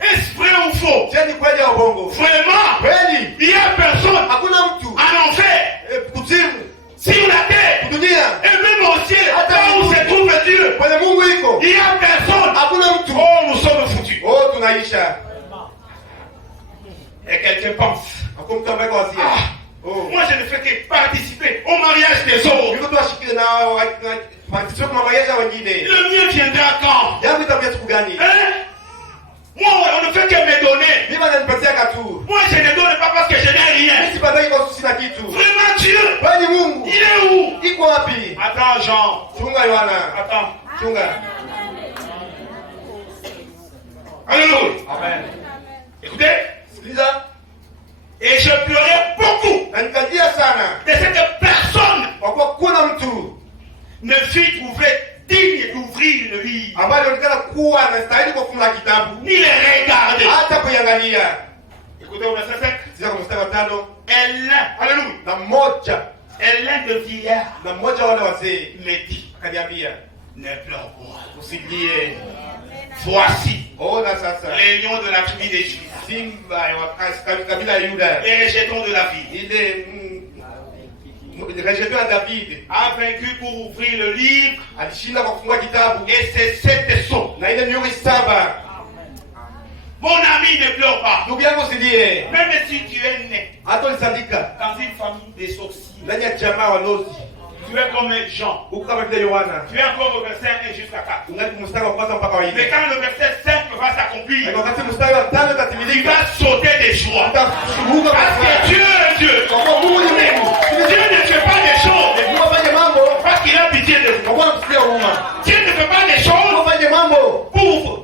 Est-ce vrai ou faux? Je ni kweli au bongo? Vraiment, Kweli. il n'y a personne Hakuna mtu en enfer, kuzimu sur la terre, dunia et même au ciel, là où se trouve Dieu. kwenye Mungu iko. Il n'y a personne. Hakuna mtu. Oh, nous sommes foutus. Oh, tunaisha. Et quelqu'un pense, Hakuna mtu ambaye kwazia. Oh. moi je ne fais que participer au mariage des autres. Niko tuwashikile na participe kwa maisha wengine. Le mien viendra quand? Yangu itabia siku gani? Hein? Moi, on ne fait que me donner. Mimi ananipatia katu. Moi, je ne donne pas parce que je n'ai rien. Mimi sipataki kwa sababu sina kitu. Vraiment Dieu, Kwani Mungu il est où? iko wapi? Attends Jean, Chunga Yohana. attends. Chunga. Alléluia. Amen. Écoutez, Sikiliza. et je pleurais beaucoup Na nikalia sana. de ce que personne Kwa kuwa kuna mtu ne fut trouvé digne d'ouvrir le livre, ambaye alionekana kuwa anastahili kufunga kitabu ni les regarder. hata kuiangalia. Écoutez, au verset 5, Sasa kwa mstari wa 5 et l'un, alléluia, na mmoja et l'un de vieillard na mmoja wale wazee me dit, akaniambia, ne pleure point. usilie. Voici Ona sasa les lions de la tribu des Juifs, simba wa kabila ya Yuda, les rejetons de la vie, ile rejeté à David, a vaincu pour ouvrir le livre, alishinda kwa kufungua kitabu et c'est 7 sceaux. na ile mihuri 7. Mon ami, ne pleure pas. Ndugu yangu usilie. Même si tu es né Hata ulisandika dans une famille des sorciers, ndani ya jamaa walozi, tu es comme Jean. huko kama vile Yohana, Tu es encore au verset 1 jusqu'à 4. ungali mstari wa kwanza mpaka wa Mais 4. quand le verset 5 va s'accomplir, Na wakati mstari wa 5 tu utatimilika, vas sauter des joies. utashuhuka Parce que Dieu est Dieu. kwa kuwa Mungu ni Mungu. Dieu ne fait pas des choses Mungu afanye mambo parce qu'il a pitié de vous. kwa kuwa anakusikia huruma. Dieu ne fait pas des choses Mungu afanye mambo pour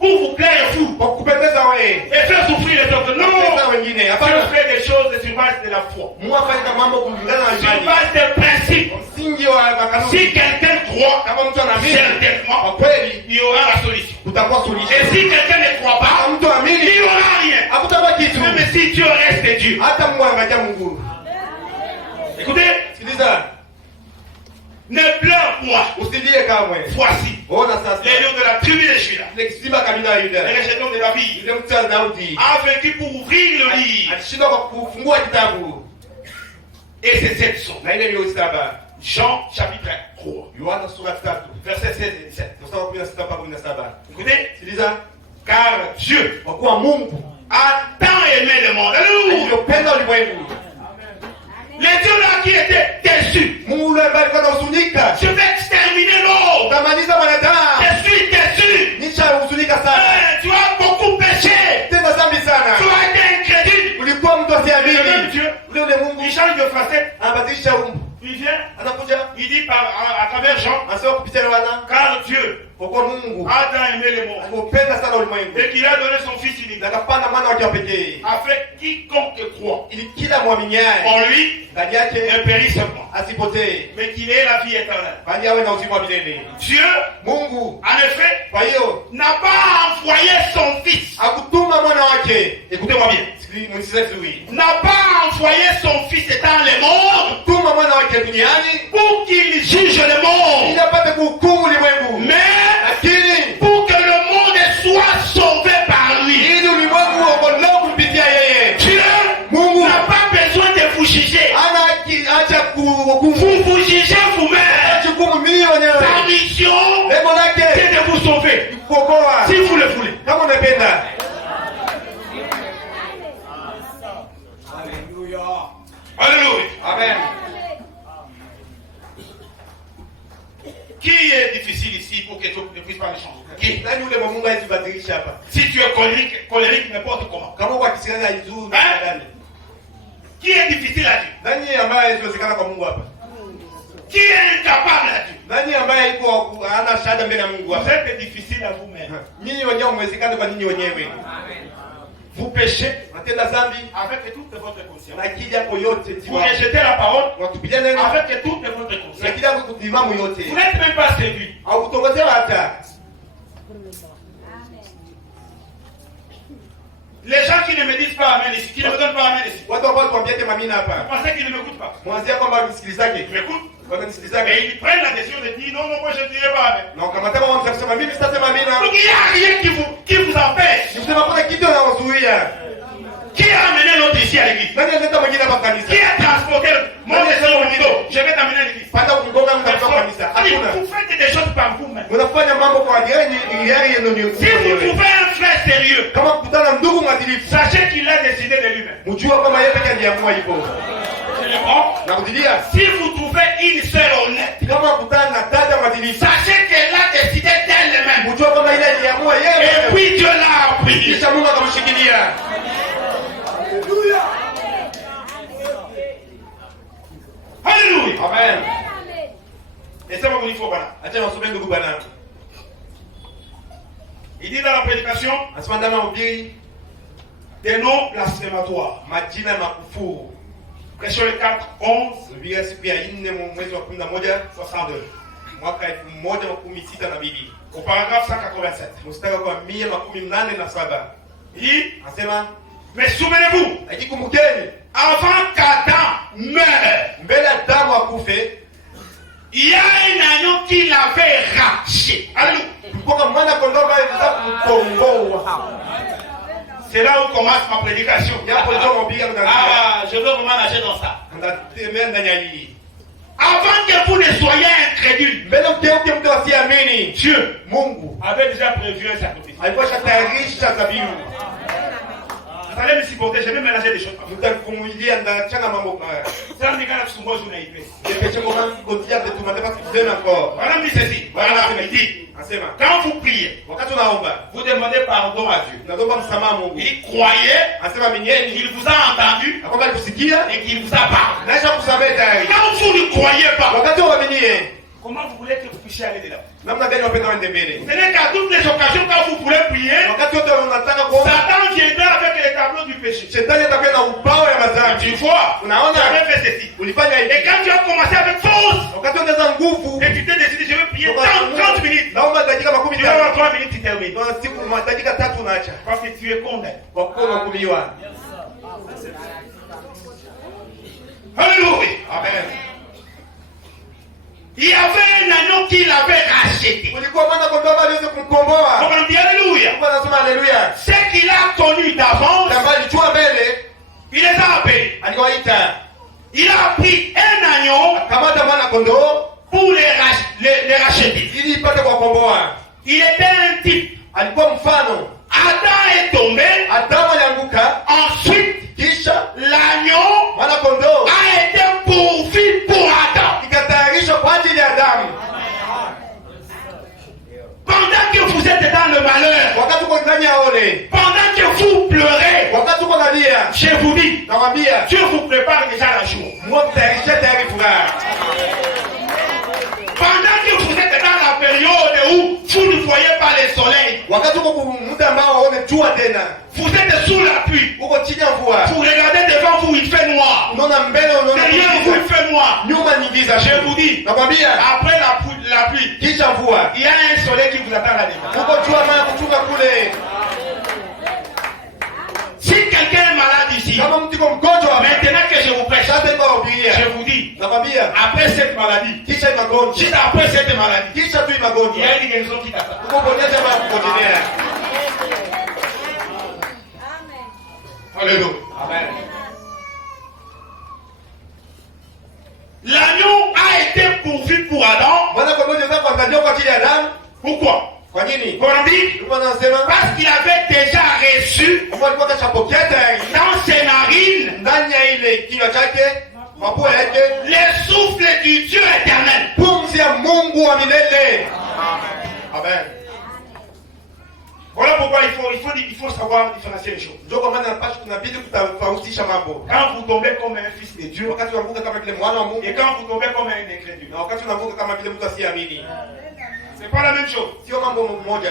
vous plaire vous kwa kupendeza wewe. et faire souffrir les autres. Non, Kupendeza wengine. Dieu Hapana. fait des choses sur base de la foi, Mungu afanye mambo kulingana na sur imani. base des principes. Msingi wa kanuni. Si quelqu'un croit, Kama mtu anaamini certainement, kwa kweli il y aura la solution. kutakuwa Et suluhisho. si quelqu'un ne croit Kama pas, mtu il aamini n'y aura rien. hakutakuwa kitu. Même si si Dieu reste Dieu. Hata Mungu angalia Mungu. Écoutez, sikiliza. Ne pleure point. Usilie kamwe. Voici. Ona sasa. Les lions de la tribu de Juda. Simba kabila ya Yuda. Et les génons de David. Yule mtu wa Daudi. A vaincu pour ouvrir le livre. Alishinda kwa kufungua kitabu. Et c'est cette son. Na ile ndio saba. Jean chapitre 3. Yohana sura 3. Verset 16 et 17. Mstari wa 16 mpaka 17. Écoutez, sikiliza. Car Dieu, kwa kuwa Mungu a tant aimé le monde. Alléluia. Alipenda ulimwengu. Les dieux là qui étaient déçus. Mungu yule ambaye alikuwa anahuzunika. Je vais exterminer l'homme. Utamaliza wanadamu. Je suis déçu. Nishahuzunika sana. Tu as beaucoup péché. Tena dhambi sana. Tu as été incrédule. Ulikuwa mtu asiamini. Dieu, ule Mungu il change de facette. Anabadilisha umbo. Il vient, anakuja, il dit à travers Jean, anasema kupitia Yohana, car Dieu kwa kuwa Mungu a tant aimé le monde. Alipenda sana ulimwengu. Et qu'il a donné son fils unique. Akapanda mwana wake wa pekee. Afin quiconque croit ili kila mwaminiaye en lui ndani yake ne périsse point, asipotee, mais qu'il ait la vie éternelle. bali awe na uzima wa milele. Dieu, Mungu, en effet, kwa hiyo n'a pas envoyé son fils. akutuma mwana wake. Écoutez-moi bien. N'a pas envoyé son fils dans le monde akutuma mwana wake duniani pour qu'il juge le monde, ili apate kuhukumu ulimwengu, mais lakini pour que le monde soit sauvé par lui. ili ulimwengu uokolewe kupitia yeye. Dieu, Mungu n'a pas besoin de vous juger. Acha kuhukumu. Vous jugez vous-même. Sa mission, c'est de vous sauver. Si vous le voulez. Alléluia. Amen. Qui est difficile ici pour que tu ne puisses pas le changer? Qui? Si tu es colérique n'importe comment. Hein? Qui est difficile à Dieu? Qui est incapable à Dieu? Vous êtes difficile à vous-même. Vous péchez avec toute votre conscience. Vous rejetez la parole avec toute votre conscience. Vous n'êtes même pas séduit. Les gens qui ne me disent pas amen ici, qui ne me donnent pas amen ici, vous pensez qu'ils ne m'écoutent pas? Ils m'écoutent. Et ils prennent la décision de dire non, moi je ne dirai pas amen. Donc il n'y a rien qui vous empêche. Qui a amené l'autre ici à l'église? Qui a transporté mon dessin au niveau? Je vais t'amener à l'église. Vous faites des choses par vous-même. Si vous trouvez un frère sérieux, sachez qu'il a décidé de lui-même. Si vous trouvez une sœur honnête, sachez qu'elle a décidé d'elle-même. Et puis Dieu l'a appris. Alléluia. Amen. Et ça va vous dire, il dit dans la prédication des noms blasphématoires. Question 4, 11, 62. Au paragraphe 187. Il dit, mais souvenez-vous, avant qu'Adam meure, il y a un agneau qui l'avait racheté. Alléluia. C'est là où commence ma prédication. Je veux vraiment nager dans ça. Avant que vous ne soyez incrédule, Dieu avait déjà prévu un sacrifice. Vous allez me supporter, je vais mélanger des choses. Madame dit ceci. Voilà, il dit, quand vous priez, vous demandez pardon à Dieu. Il croyait qu'il vous a entendu et qu'il vous a parlé. Quand vous ne croyez pas, comment vous voulez que vous puissiez aller de là? Ce n'est qu'à toutes les occasions quand vous voulez prier, Satan viendra avec les tableaux du péché. Tu vois, j'avais fait ceci. Et quand tu as commencé avec force, et tu t'es décidé, je vais prier 30 minutes. Tu vas avoir 3 minutes, tu termines. Parce que tu es condamné. Alléluia. Amen. Il y avait un agneau qu'il avait racheté. Kulikuwa mwana kondoo ambaye aliweza kumkomboa. On dit Alléluia. Mungu anasema haleluya. Ce qu'il a connu d'avance, Ambaye alijua mbele, il les a appelés. aliwaita. Il a pris un agneau Akamata mwana kondoo pour les racheter. ili ipate kuwakomboa. Il était un type. Alikuwa mfano. Adam est tombé. Adamu alianguka. Ensuite, Kisha l'agneau mwana kondoo a été pourvu pour Adam. ikatayarishwa kwa ajili ya Adamu. Pendant que vous êtes dans le malheur, Wakati uko ndani ya ole, pendant que vous pleurez, wakati uko nalia, je vous dis, nawaambia Dieu vous prépare déjà la jour. Mungu akutayarisha tayari furaha. Pendant que vous êtes dans la période où vous ne voyez pas le soleil, Wakati uko muda ambao uone jua tena, vous êtes sous la pluie, uko chini ya mvua, vous regardez devant vous, il fait noir. unaona mbele, unaona Derrière vous, il fait noir. nyuma ni giza. Je vous dis, Nakwambia après la pluie, kisha mvua, il y a un soleil qui vous attend là-dedans. uko jua maya kuchunga kule. Si quelqu'un est malade ici, Kama mtu uko mgonjwa, maintenant que je vous prêche, sasa iko wahubiria. je vous dis, Nakwambia après cette maladie, kisha ni magonjwa, juste après cette maladie, kisha tu ni il y a magonjwa, une guérison qui t'attend. uko ponyesha maya kuponyenea. Alléluia. Amen. L'agneau a été pourvu pour Adam. Mwana kondoo ndio kuangalia kwa ajili ya Adamu. Pourquoi? Kwa nini? On dit, Mungu anasema parce qu'il avait déjà reçu Mungu alikuwa kashapokea tayari dans ses narines ndani ya ile kinywa chake, mapua yake, le souffle du Dieu éternel. pumzi ya Mungu wa milele. Amen. Voilà pourquoi il faut savoir différencier les choses. Ndio kwa maana tunabidi kutofautisha mambo. Quand vous tombez comme un fils de Dieu, Wakati unaanguka kama vile mwana wa Mungu et quand vous tombez comme un incrédule, na wakati unaanguka kama vile mtu asiamini, c'est pas la même chose. sio mambo moja.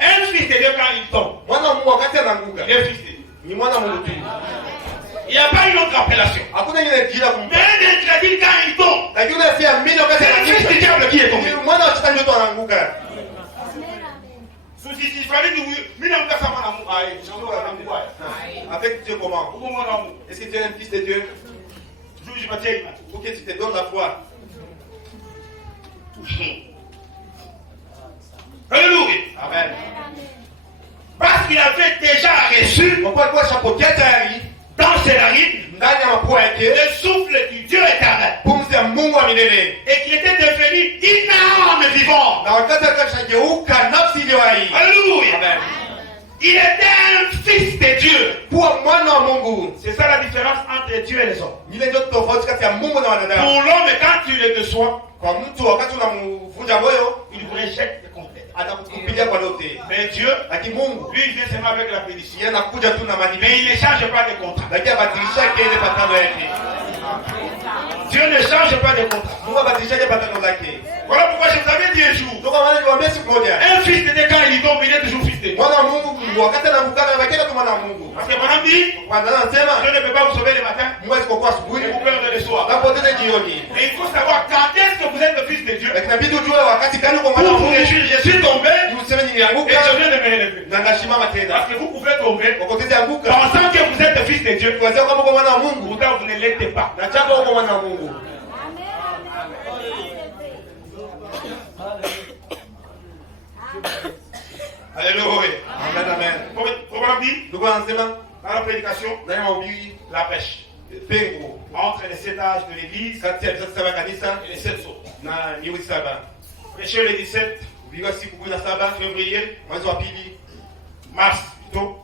Un fils de Dieu, quand il tombe, Mwana wa Mungu wakati anaanguka il est fils de Dieu. ni mwana wa Mungu tu. Il n'y a pas une autre appellation. Hakuna ingine jina Mais kumpa. un incrédule, quand il tombe, Lakini yule asiamini wakati c'est le fils du anaanguka, diable qui est tombé. ni mwana wa shetani ndio anaanguka. Il fallait dire, mais non, ça m'a amour. Allez, je veux un amour. Avec Dieu comment? Comment mon amour? Est-ce que tu es un fils de Dieu? Je me tiens. Pour que tu te donnes la foi. Alléluia. Amen. Parce qu'il avait déjà reçu Pourquoi alikuwa shapokea tayari dans ses narines ndani ya mapua yake le souffle du Dieu éternel. pumzi ya Mungu wa milele, Et qu'il était devenu une âme vivante. na wakati akashageuka nafsi iliyo hai. Alléluia. Amen. Il était un fils de Dieu. Kuwa mwana wa Mungu, C'est ça la différence entre Dieu et les hommes. ile ndio tofauti kati ya Mungu na wanadamu. Pour l'homme, quand tu le déçois, Kwa mtu wakati unamvunja moyo, il vous rejette complètement. atakutupilia kwa lote, Mais Dieu, lakini Mungu lui, il vient seulement avec la bénédiction. yeye anakuja tu na Mais madini, il ne change pas de contrat. lakini abadilishake ile patano yake. Dieu ne change pas de contrat. Mungu abadilishake patano lake. Voilà pourquoi je vous avais dit un jour. Ndio kwa maana niwaambia siku moja, Un fils de Dieu, quand il tombe, il est toujours fils de Dieu. mwana wa Mungu wakati anaanguka anabakia tu mwana wa Mungu. Parce que mon ami, Kwanza anasema Dieu ne peut pas vous sauver le matin Mungu asipokuwa asubuhi, et vous perdre le soir. napoteza jioni. Mais il faut savoir quand est-ce que vous êtes le fils de Dieu. Lakini inabidi ujue wakati gani uko mwana Pour wa vous Mungu. réjouir, je suis tombé Ni useme et nilianguka je viens de me relever. na nashimama Parce tena. que vous pouvez tomber Wakati anguka, pensant que vous êtes le fils de Dieu. kuanzia kama uko mwana wa Mungu, Pourtant, vous ne l'êtes pas. na chako uko mwana wa Mungu. Alléluia. Amen, amen. Comment on dit Ndugu anasema dans la prédication, ndani ya mahubiri la pêche. pengo Entre les 7 âges de l'église kati ya visasi saba ya kanisa et les 7 autres. na miezi saba. Prêcher le 17 Kuhubiriwa siku 17 février, mwezi wa pili mars plutôt,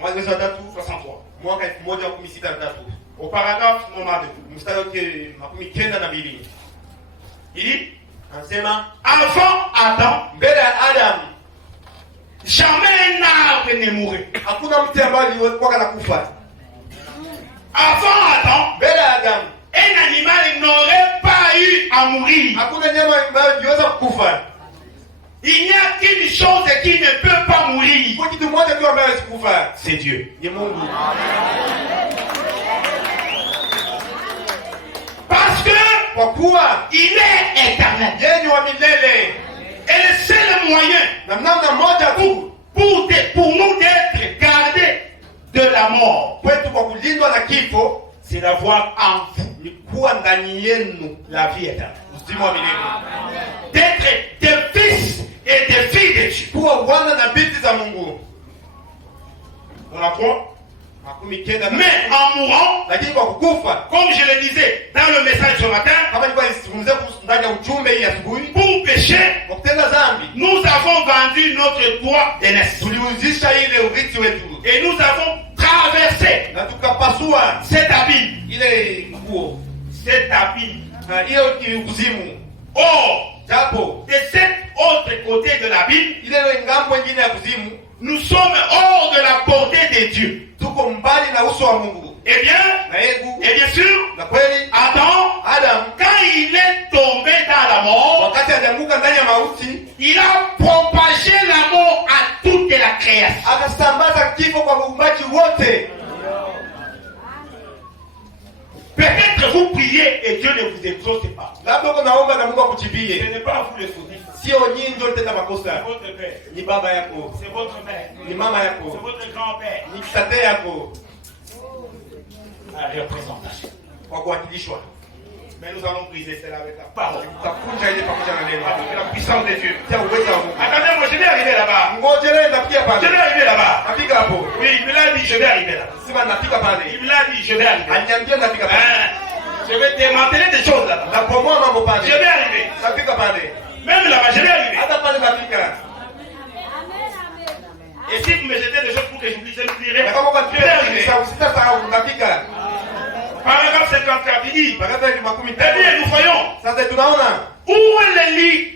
mwezi wa tatu 63. mwaka 1063 Au paragraphe 92. mstari wake 92 Il dit, anasema avant Adam, mbele ya Adamu jamais un arbre ne mourait. hakuna mti ambao alikuwa nakufa. Avant Adam, Mbele ya Adamu un animal n'aurait pas eu à mourir. hakuna nyama ambayo iliweza kukufa. Il n'y a qu'une chose qui ne peut pas mourir. Kwa kitu moja tu ambaye hawezi kufa, C'est Dieu. ni Mungu. Parce que Kwa kuwa il est éternel. yeye ni wa milele, Et le seul moyen na namna moja tu pour nous d'être gardés de la mort, kwetu kwa kulindwa na kifo c'est d'avoir en vous ni kuwa ndani yenu la vie éternelle. uzima wa milele, D'être des fils et des filles de Dieu. kuwa wana na binti za Mungu. On apprend. Makumi kenda na Mais en mourant, lakini kwa kukufa, comme je le disais dans le message ce matin, kama nilikuwa nizungumzia kuhusu ndani ya ujumbe hii asubuhi, pour pécher, kwa kutenda dhambi nous avons vendu notre droit d'aînesse. tuliuzisha ile urithi wetu Et nous avons traversé na tukapasua cet abîme. ile nguo Cet abîme. na hiyo ni kuzimu. Or, Japo de cet autre côté de l'abîme, ile ngambo nyingine ya kuzimu, nous sommes hors de la portée de Dieu. tuko mbali na uso wa Mungu. Eh bien, Na Yesu et bien sûr, na kweli Adam quand il est tombé dans la mort, wakati alianguka ndani ya mauti, il a propagé la mort à toute la création. akasambaza kifo kwa uumbaji wote. Peut-être vous priez et Dieu ne vous exauce pas. Labda uko naomba na Mungu Ce akuchibie, n'est pas vous le fautif. sio nyinyi ndio mtenda C'est makosa, votre père, ni baba yako, c'est votre mère, ni mama c'est yako, votre grand-père. ni tate yako, La représentation. kwa kuwakilishwa. Mais nous allons briser cela avec la parole. Takunja ile pamoja na neno Avec la puissance de Dieu. tia uwezo wa Mungu. Attendez, moi je vais arriver là-bas. Ngojelee nafika Je pale, vais arriver là-bas. nafika hapo, Oui, il me l'a dit, je vais arriver là. sema nafika pale, Il me l'a dit, je vais arriver. aniambia nafika pale, Hein? Je vais démanteler des choses là-bas. napomoa mambo Je pale, vais arriver. nafika pale, Même là-bas, je vais arriver. hata pale nafika. Et si vous me jetez des choses pour que j'oublie, je l'oublierai. Na kama kwa Je vais arriver. sitasahau, nafika. Paragraphe 54, il dit, Paragrafu makumi eh bien, tano. nous voyons Sasa tunaona où est le livre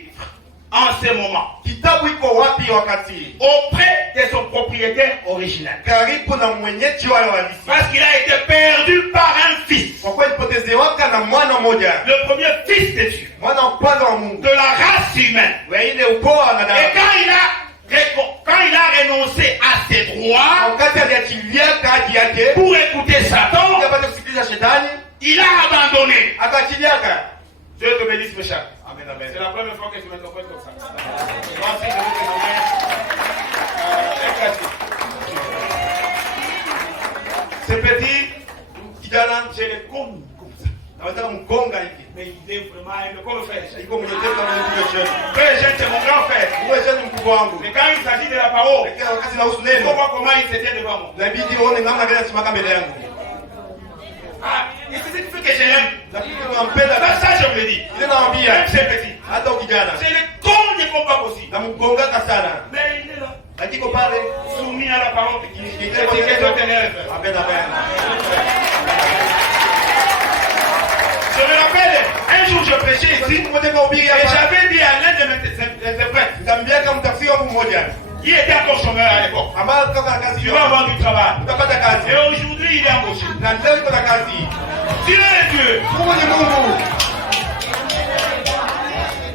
en ce moment kitabu iko wapi wakati auprès de son propriétaire original. karibu na mwenyeji wale halisi, Parce qu'il a été perdu par un fils. kwa kweli potezewaka na mwana mmoja, Le premier fils de Dieu, mwana wa kwanza wa Mungu de la race humaine. wa ile ukoo wa Et wanadamu. quand il a renoncé à ses droits Wakati aliachilia kaji yake pour écouter ili Satan, apate kusikiliza shetani, il a abandonné. akaachiliaka. Dieu te bénisse, mes chers. Amen, amen. C'est la première fois que je m'interprète comme ça. Moi aussi, je veux Ce petit, kijana je l'ai connu comme ça. anataka mkonga hivi, Mais il est vraiment un comme frère. iko mwenyeji kama mtu jeune. Frère Jean, c'est mon grand frère. Wewe jeune mkubwa wangu, Mais quand il s'agit de la parole, lakini wakati na usu il faut neno voir comment il se tient devant moi. inabidi uone namna gani anasimama mbele yangu. Ah, et c'est ce qui fait que je l'aime. Lakini unampenda Ça, ça, je me le dis. ile naambia Même ce petit. hata ukijana C'est le con du combat aussi. na mkongaka sana, Mais il est là, lakini pale soumis à la parole. il C'est ce que Dieu t'élève. amen, amen. Je me rappelle, un jour je prêchais ici Siku moja kahubiri et hapa, j'avais dit à l'un de mes interprètes, nikamwambia mtafsiri wangu mmoja qui était encore chômeur à l'époque, ambaye kutoka kazi tu vas avoir du travail. utapata kazi, Et aujourd'hui, il est embauché. na leo iko na kazi. Dieu est Dieu. Mungu ni Mungu.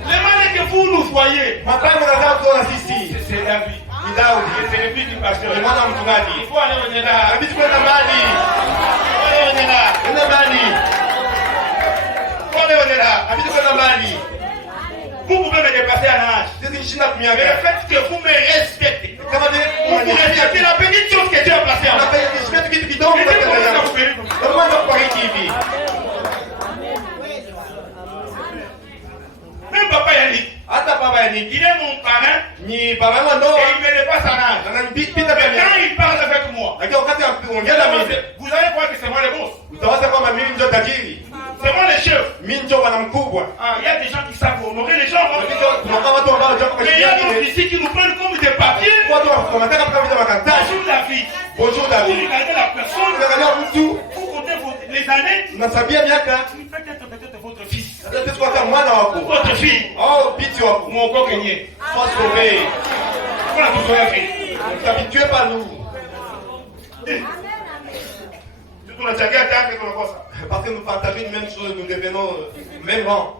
Le mal que vous nous voyez, Mapambo nataka kuona sisi c'est la vie. ni Daudi, Et c'est le but du pasteur. ni mwana wa Il mchungaji. faut aller au Néda. Inabidi kwenda mbali, Allez au Néda. kwenda mbali, Allez au Néda. inabidi kwenda mbali. Vous pouvez me dépasser à l'âge. Sisi nishinda Mais le kumiaka fait que vous me respectez, kama vile vous respectez la petite chose que Dieu a placée en vous. unapenda kitu kidogo Et Dieu kwa commence à yangu. vous bénir. Ndio maana kubariki hivi. Même papa Yannick, Hata baba ya nini il est mon parrain ni baba yangu et ndoa il me dépasse en âge. ananipita Mais pia. quand il parle avec moi, Lakini wakati anaongea na mimi vous allez croire que c'est moi le boss. utawaza kwamba mimi ndio tajiri, C'est moi le chef. mimi ndio bwana mkubwa. Ah, il y a des gens qui savent honorer les gens. Tunakuwa watu ambao wanajua Mais il y a d'autres kuheshimiana. ici qui nous prennent comme des papiers. Watu wanataka kama vile makaratasi. Bonjour David. Bonjour Vous David. regardez la personne, Unaangalia mtu vous comptez les années, unasabia miaka il peut être peut-être votre fils, hata sisi kwa mwana wako votre fille, au binti wako mon coquinier. soit sauvé. Voilà tout ce qu'on a fait. T'habitué par nous Tunachangia tangu tunakosa. parce que nous partageons une même chose, nous devenons même rang.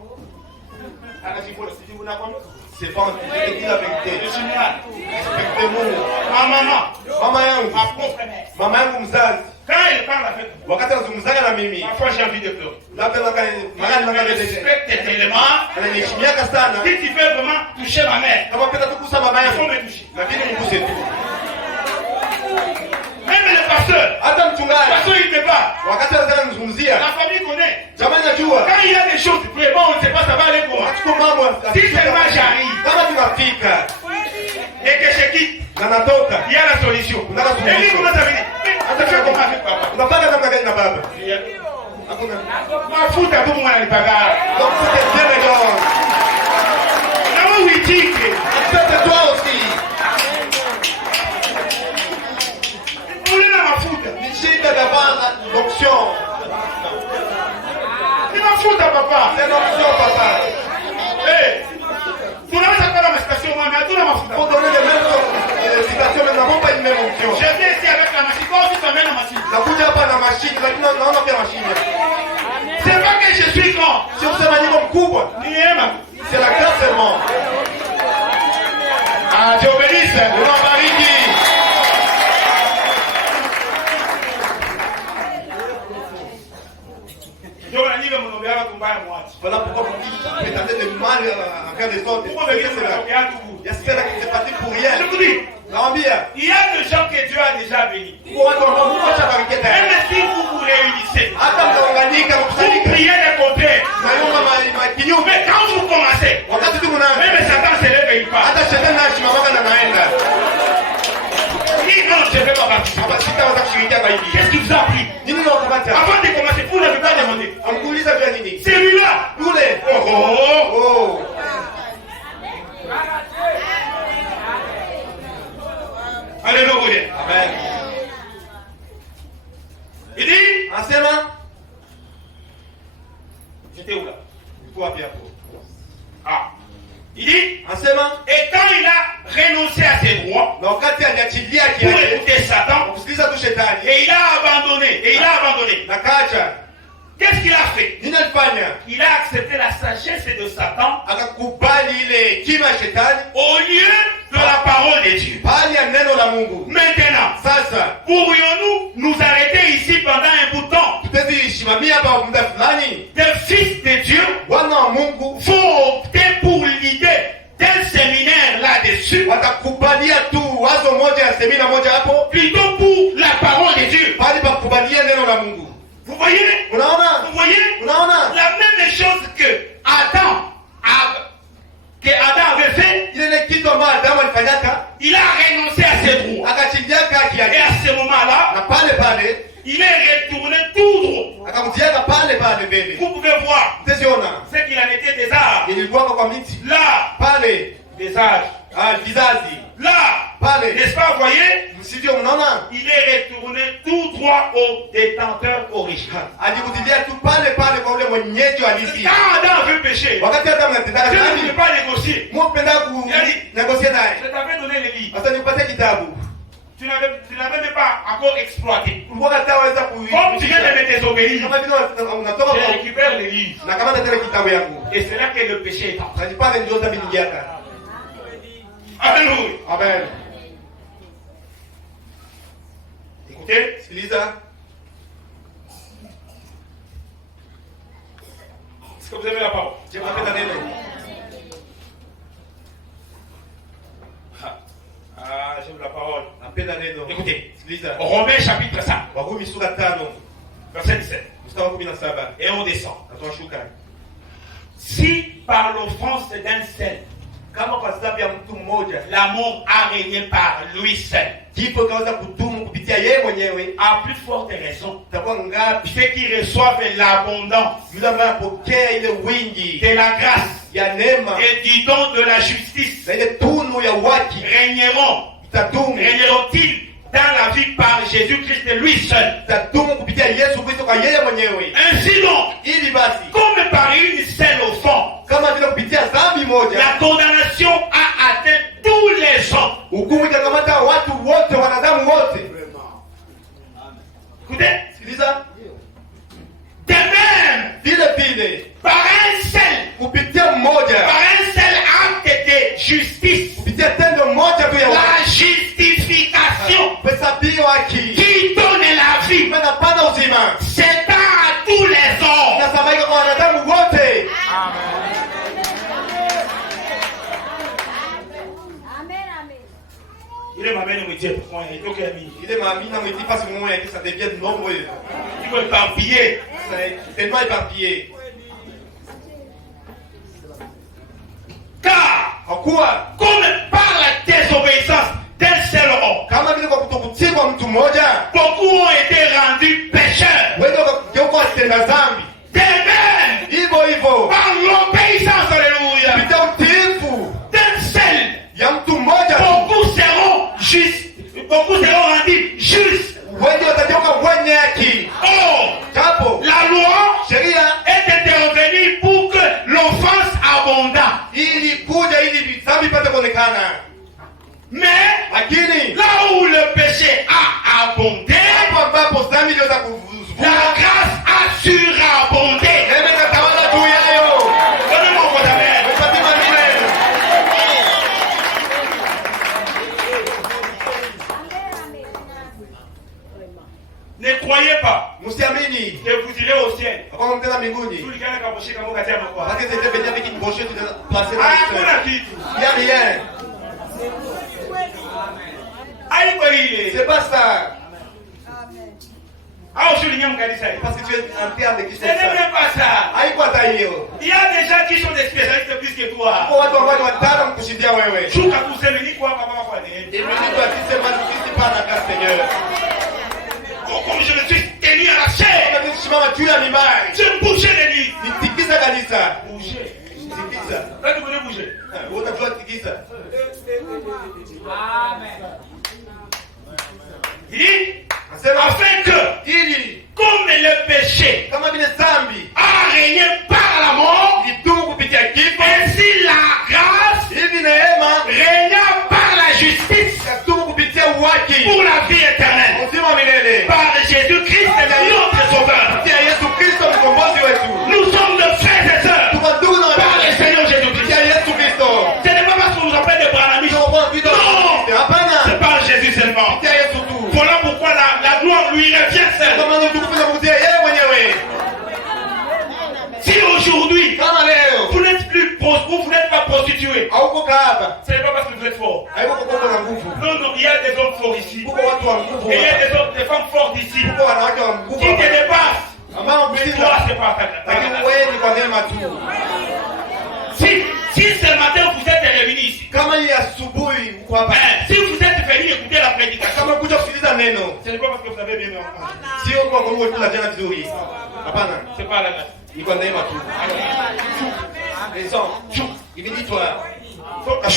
Anajipole sisi unakwambia. C'est pas je te dis la vérité. Génial. Respectez-nous. Ma maman, Mama yangu, ma propre mère. mama yangu mzazi, Quand il parle avec moi, wakati anazungumzaga na mimi, parfois j'ai envie de pleurer. labda Je me respecte tellement. ananiheshimiaka sana. Si tu veux vraiment toucher ma mère, Kama penda tukusa mama il faut yangu, me toucher. lakini mguse tu. Même le pasteur pasteur. Hata mchungaji. Pasteur il ne pas. Wakati anataka kuzungumzia. La famille connaît. Jamani najua. Quand il y a des choses vraiment on ne sait pas ça va aller comment. Hatuko mambo. Si seulement j'arrive. Kama tunafika. Et que je quitte. Na natoka. Il y a la solution. Kuna la solution. Et lui comment ça veut dire? Atafanya comment avec papa? Unafanya namna gani na baba? Hakuna. Mafuta tu mwana nipagara. Donc c'est bien les gars. Na wewe uitike. Faites toi aussi. Ule na mafuta. Ni shida d'avoir l'onction. Ni mafuta papa. C'est l'onction papa. Eh. Tunaweza kuwa na station moja mais hatuna mafuta. Pour donner les mêmes citations, mais nous n'avons pas une même onction. Je viens ici avec la machine. Quand tu t'amènes la machine. Nakuja hapa na mashine, lakini naona pia mashine. C'est pas que je suis grand. Sio kusema niko mkubwa. Ni neema. C'est la grâce seulement. Ah, Dieu bénisse. Unabariki. Ndio wananiga mnombeaga kumbaya mwachi. Voilà pourquoi vous dites prétendez de mal à faire des autres. Pourquoi venir me la faire tout? Il y a cela qui s'est passé pour rien. Je vous dis, Naambia. il y a des gens que Dieu a déjà bénis. Kwa watu ambao Mungu ashabariki tayari. Même si vous vous réunissez, Hata mtaunganika vous mkusanyika. priez des contraires. Naomba kinyume. Mais quand vous commencez, Wakati tu mnaanza. même Satan se lève et il part. Hata shetani anasimama na naenda. Il dit non, je ne vais pas participer. Hapa sitaweza kushirikia kwa hivi. Qu'est-ce qui vous a pris? Nini unakamata? Avant de commencer, vous n'avez pas demandé. Amkuuliza vya nini? Celui-là. Yule. Oh oh. Oh. Alléluia. Amen. Il dit, Anasema j'étais où là? uko wapi hapo? Ah. Il dit, Anasema et quand il a renoncé à ses droits na wakati aliachilia pour kiasi écouter Satan, kusikiliza tu shetani et il a abandonné, na kacha, qu'est-ce qu'il a fait? nini alifanya? Il a accepté la sagesse de Satan Akakubali ile kima ya shetani au lieu de la parole de Dieu. bali ya neno la Mungu. Maintenant, Sasa pourrions-nous nous arrêter ici pendant un bout de temps? tutazisimamia hapa muda fulani. Des fils de Dieu Wana wa Mungu vont opter pour l'idée d'un séminaire là-dessus, watakubalia tu wazo moja ya semina moja hapo, plutôt pour la parole de Dieu. bali pa kubalia neno la Mungu. Vous voyez? Unaona? Vous voyez? Unaona? La même chose que Adam avait fait, Ile kitu ambayo Adamu alifanyaka, il a renoncé à ses droits. akachidiaka haki Et yake. à ce moment-là, Na pale il est retourné tout droit. akamtiaka pale mbele. Vous pouvez voir Mtaziona. ce qu'il en était des arbres. Ilikuwa kwa miti. Là, Pale des âges. vizazi. Là, Pale. n'est-ce pas, vous voyez? Msivyo mnaona? Il est retourné tout droit au détenteur original. Alikutilia tu pale kwa ule mwenyeji halisi. Quand Adam veut pécher, Wakati Adamu anataka Dieu ne dhambi, veut pas négocier. Mungu penda negosia naye. Je t'avais donné le livre. Sasa nikupatie kitabu. Tu n'avais même pas encore exploité. Ulikuwa hataweza Comme tu viens de me désobéir, kama vile unatoka je kwa récupère le livre. na kama tena kitabu yangu. Et c'est là que le péché est entré. Sasa pale ndio dhambi nyingaka. Alléluia. Amen. Écoutez, Sikiliza. est-ce que vous avez la parole? Je napenda neno. Ah, j'aime la parole. Napenda neno. Écoutez, Sikiliza. Romains chapitre 5, Warumi sura 5 verset 17. mstari wa 17. Et on descend. Na tunashuka. Si par l'offense d'un seul, Kama kwa sababu ya mtu mmoja l'amour a régné par lui seul, kifo kaweza kudumu kupitia yeye mwenyewe, à plus forte raison, itakuwa ngapi ceux qui reçoivent l'abondance yule ambaye apokea ile wingi de la grâce ya neema et du don de la justice na ile tunu ya uwaki itadumu régneront-ils dans la vie par Jésus-Christ lui seul. itadumu kupitia Yesu Kristo kwa yeye mwenyewe. Ainsi donc, Ili basi comme par une seule offense, kama vile kupitia dhambi moja la condamnation a atteint tous les hommes. hukumu itakamata watu wote, wanadamu wote. Écoutez, Sikiliza, de même, vile par un seul, kupitia par mmoja, un seul acte de justice, kupitia tendo moja tu ya la watu, justification hesabiwa haki qui donne la vie inapata uzima, s'étend à tous les hommes. inasambaika kwa wanadamu wote. Il est ma mère, me dit pourquoi il est ok ami. Il est ma mine, me dit pas ce moment que ça devient nombreux. Il faut éparpiller. C'est tellement éparpillé. Car, En quoi? comme par la désobéissance d'un seul homme, Kama vile kwa kutokutii kwa mtu mmoja, beaucoup ont été rendus pécheurs. wewe ukageuka tena dhambi. De même, Hivyo hivyo. par l'obéissance, alléluia, Kupitia utiifu d'un seul, ya mtu mmoja, beaucoup seront justes. Beaucoup seront rendus justes. wengi watageuka wenye haki. Or, Japo la loi sheria est intervenue pour que l'offense abondât. ili kuja ili dhambi ipate kuonekana. Mais Lakini là où le péché a abondé, hapo ambapo dhambi iliweza la kuvuka, grâce a surabondé. neema ikatawala juu yayo. Donnez-moi votre amen. Mpatie maneno. Ne croyez pas Msiamini que vous irez au ciel. kwamba mtenda mbinguni. Tout le gars qui a bossé comme Katia Makwa. Parce que c'était venu avec une brochette de placer dans Ah, le on sol. a dit. Il n'y a rien. Aïe, quoi il est. C'est pas ça. Ah, je l'ai dit ça. Parce que tu es en terre de qui Ce c'est n'est ça. même pas ça. Haikuwa hata hiyo. Il y a des gens qui sont des spécialistes plus que toi. Kwa watu ambao ni wataalamu kushindia wewe. Shuka kuseme ni kwa baba kwa nini. Imeitwa akisema sisi pana ka Seigneur. Comme je me suis tenu à la chair. Kama nisimama juu ya mimbari. Je me bougeais les lits. Nitikisa kanisa. Bouger. Tikisa. Là, tu connais bouger. Wewe unajua tikisa. Il dit, Nasema afin que, ili comme le péché kama vile dhambi a régné par la mort, idumu kupitia kifo, ainsi la grâce hivi neema régna par la justice ikatumu kupitia uwaki pour la vie éternelle. uzima wa milele. Par Jésus-Christ, notre Sauveur. Kupitia Yesu Kristo mkombozi wetu. Nous sommes de frères et sœurs Tuko ndugu na par le wadada. Seigneur Jésus-Christ. Kupitia Yesu Kristo. Ce n'est pas parce qu'on nous appelle des branamis. Ndio kwa vitu Non, hapana. c'est par Jésus seulement. Kupitia Yesu tu. Voilà pourquoi la gloire lui revient Kwa seule. maana utukufu unakutia yeye mwenyewe. Si aujourd'hui, Kama leo vous n'êtes plus vous n'êtes pas prostitué, hauko kahaba, ce n'est pas parce que vous êtes fort. haiko kuko na nguvu. Non, non, il y a des hommes forts ici. Kuko watu wa nguvu. Et il y a hapa. des femmes fortes ici. Kuko wanawake wa nguvu. Qui te hapa. dépassent. Ambao Mais toi, msita. c'est pas Lakini ta. wewe ni kwa neema tu. Si ce matin vous êtes réunis ici, Kama hii asubuhi uko hapa. si vous êtes venus écouter la prédication, Kama kuja kusikiliza neno. ce n'est pas parce que vous avez bien entendu. Sio kwa sababu wewe jana vizuri. Hapana. C'est pas la grâce. Ni kwa neema tu. Raison. Il me dit toi, quand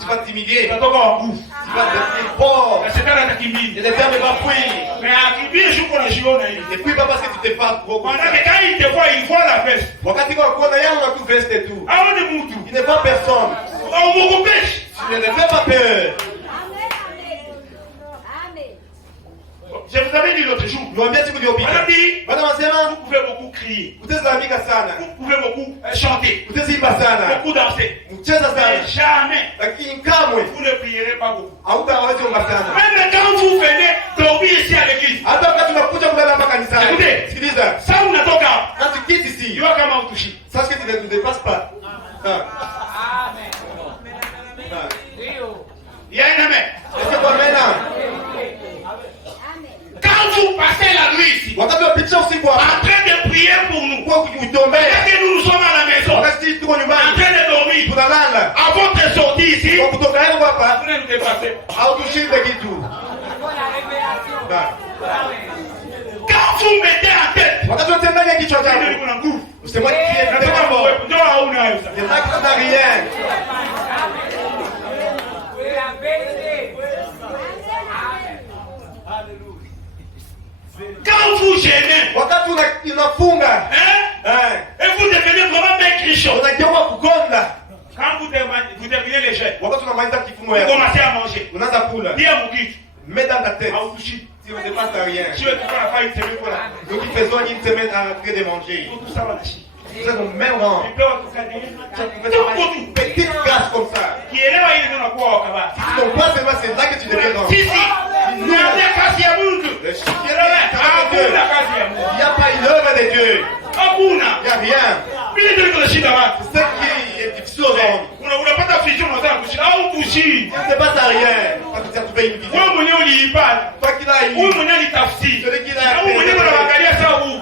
tu vas t'humilier, Ça tombe en bouffe. tu vas devenir pauvre. La Satan atakimbia. Et les termes va fuir. Mais akimbia shuko na shiona hivi. Et puis pas parce que tu te fasses gros. Maana quand il te voit, il voit la veste. Wakati kwa kuona yeye una tu veste tu. Aone mtu. Il ne voit personne. Umukopeshe. Tu ne le fais pas peur. Je vous avais dit l'autre jour. Niwaambia siku iliyopita. Madame, Bwana wanasema vous pouvez beaucoup crier. utazamika sana. Vous pouvez beaucoup chanter. Utazimba sana. Beaucoup danser. Mcheza Mais sana. jamais, Lakini kamwe vous ne prierez pas beaucoup. hautaweza omba sana. Même quand vous venez dormir ici à l'église, Hata wakati unakuja kulala hapa kanisani. Écoutez. Sikiliza. ça unatoka, Quand tu quittes ici, tu vas kama utushi. sache que tu ne te dépasses pas. Ah. Il y a un amen. Est-ce que kwa mena? Quand vous passez la nuit ici, Wakati unapitia usiku hapa, en train de prier pour nous, kwa kutombea. quand nous sommes à la maison, Wakati sisi tuko en nyumbani, train de dormir, tunalala. à votre sortie ici, Kwa kutoka yangu hapa, vous ne nous dépassez. hautushinde kitu. Ah. Quand vous mettez en tête, Wakati unatia ndani ya kichwa ndio chako, niko na nguvu. usema qui est Nataka vraiment fort. ndio hauna hayo sasa. Il y en a qui n'ont rien. Quand vous gênez, Wakati unafunga, hein, et vous devenez vraiment maigrichon. unageuka kukonda. Quand vous terminez les jeûnes, Wakati unamaliza kifungo vous yako, commencez à manger. unaanza kula. Dis à mon kitu, Mets dans ta tête. hautushi. Si on ne dépasse rien. Si tu veux faire une semaine, voilà. Nous qui faisons une semaine en train de manger. Tout ça va lâcher. Nous sommes au même rang. Tu peux en tout cas dire, Une petite grâce comme ça. kielewa hili ndio nakuwa wakaba. Si ton pas seulement c'est là que tu deviens grand. Sisi, niambia kazi ya Mungu. Kielewa, hakuna kazi ya Mungu. Il n'y a pas une œuvre de Dieu. Hakuna. Il n'y a rien. Vile ndio kuna shida watu. C'est ce qui est difficile aux hommes. Unapata vision unataka kushinda au kushinda. Il ne se passe à rien. Parce que ça te fait une vision. Toi qui l'as eu. Celui qui l'a fait.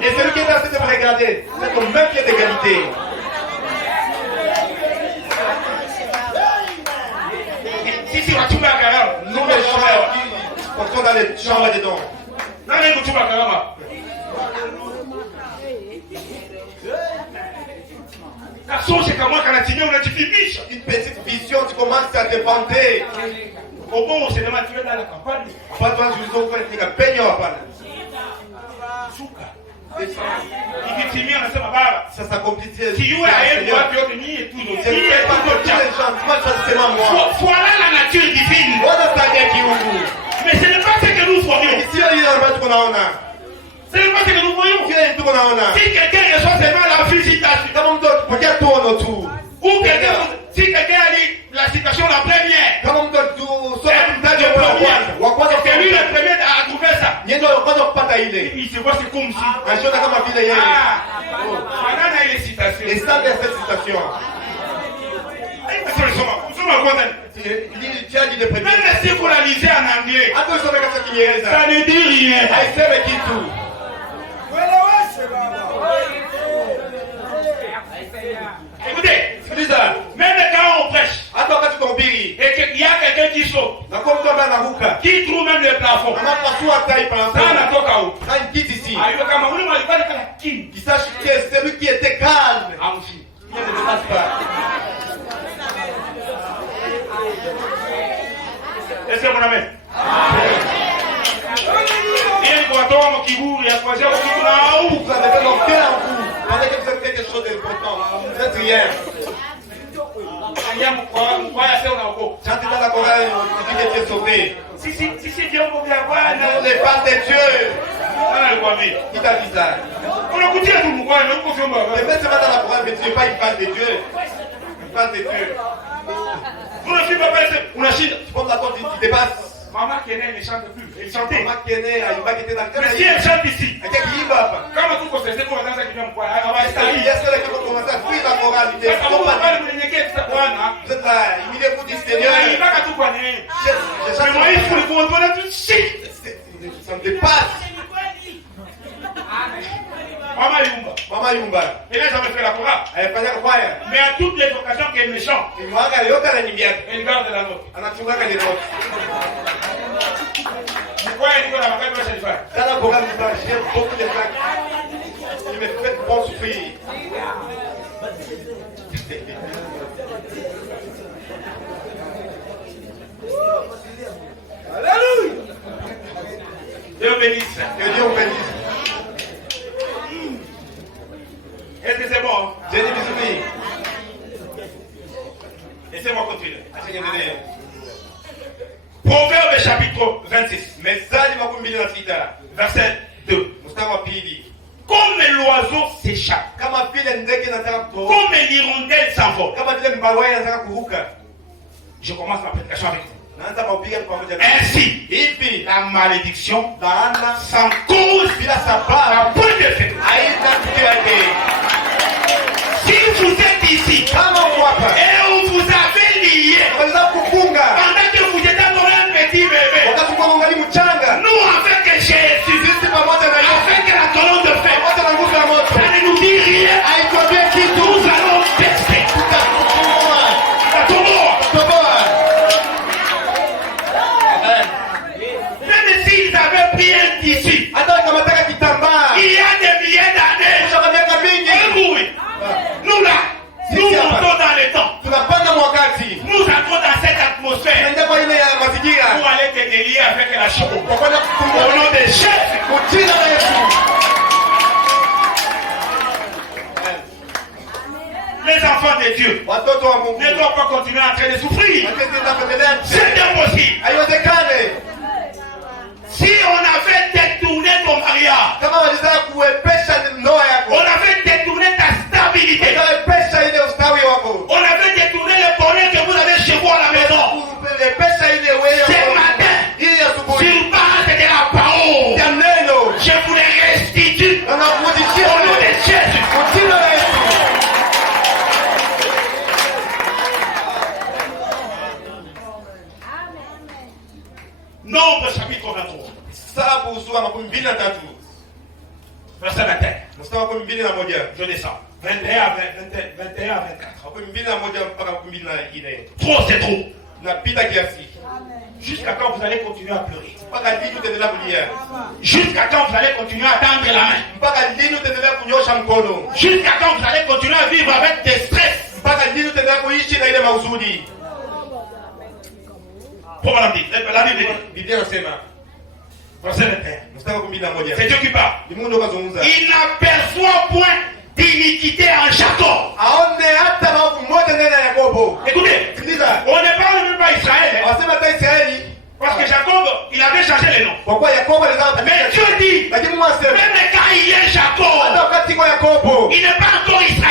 Et celui qui est assis de me regarder. C'est au même pied d'égalité. Nous les chambres qui portons dans les chambres dedans. Une petite vision, tu commences à te vanter. Au bon, c'est le tu es dans la campagne. Pas toi, je vous offre un peigno à part. Ça s'accomplit. Voilà la nature divine. Mais ce n'est pas ce que nous voyons. Ce n'est pas ce que nous voyons. Si quelqu'un reçoit seulement la félicitation, ou quelqu'un, si quelqu'un a dit la citation la première, c'est que lui le premier a trouvé ça. Il se voit c'est comme si. Voilà les citations. Et ça, cette citation. Même si vous la lisez en anglais, ça ne dit rien. Écoutez, même quand on prêche, et qu'il y a quelqu'un qui saute, qui trouve même le plafond, il sache que c'est celui qui était calme. Il ne se passe pas. Est-ce que vous avez? Vous avez fait mon cœur en vous. Pendant que vous faites quelque chose d'important, vous n'êtes rien. Chantez dans la chorale, tu dis que tu es sauvé. On n'est pas des dieux. Qui t'a dit ça? Mais même si dans la chorale, mais tu n'es pas une face de Dieu. Une face de Dieu. Tu prends la porte, tu dépasses. Maman qui est née ne chante plus. Elle chantait. Maman qui est née, elle va quitter la terre. Mais si elle chante ici, quand tout confessez pour dans qui vient me voir, elle va estar. Il y a ceux qui vont commencer à fuir la moralité. Vous êtes là, humiliez-vous du Seigneur. Il va tout connaître. Mais moi, il faut le contrôler tout de suite. Ça me dépasse. Maman Yumba. Elle n'a jamais fait la chorale. Elle faisait quoi? Mais à toutes les occasions qu'elle me chante, elle garde la note. Pourquoi elle dit qu'on a pas fait cette femme? Dans la chorale, j'aime beaucoup de flaques. Il me fait bon souffrir. Alléluia. Dieu bénisse. Que Dieu vous bénisse. Est-ce que c'est bon? J'ai dit bisous. Laissez-moi continuer. Proverbe chapitre 26. Verset 2. Comme l'oiseau s'échappe, comme l'hirondelle s'envole. Je commence ma prédication avec vous. Ainsi, la malédiction sans cause n'a point de fait. Si vous êtes ici et on vous avait lié pendant que vous étiez dans un petit bébé, nous avec Jésus, avec la colonne de fer, ça ne nous dit rien. Nous allons tester. Même s'ils avaient pris un tissu, il y a des milliers d'années, nous là, nous montons dans les temps. Nous entrons dans cette atmosphère pour aller te délier avec la chose. Au nom de Jésus. Les enfants de Dieu ne doivent pas continuer en train de souffrir. C'est impossible. Si on avait détourné ton mariage, on avait détourné ta stabilité, on avait détourné le bonheur que vous avez chez vous à la maison. Ce matin, sur base de la parole, je vous les restitue au nom de Jésus. Nombre chapitre 23. Sabu sura makumi mbili na tatu. Verset 21. Mstari wa makumi mbili na moja. Je descends. 21 à 24. Makumi mbili na moja mpaka makumi mbili na nne. Trop, c'est trop. Napita kiasi. Jusqu'à quand vous allez continuer à pleurer? Mpaka lini utaendelea kulia? Jusqu'à quand vous allez continuer à tendre la main? Mpaka lini utaendelea kunyosha mkono? Jusqu'à quand vous allez continuer à vivre avec des stress? Mpaka lini utaendelea kuishi na ile mauzuni? Pour la Bible dit. Biblia inasema Verset 21. mstari wa 11. C'est Dieu qui parle. Ni Mungu kazungumza. Il n'aperçoit point d'iniquité en Jacob. Aone hata maovu moja ndani ya Yakobo. Écoutez, Sikiliza. on ne parle même pas Israël. Wasema hata Israeli Parce que Jacob, il avait changé les noms. kwa kuwa Yakobo alizaa. Mais Dieu dit, Lakini Mungu asema même quand il est Jacob, hata wakati kwa Yakobo il n'est pas encore Israël.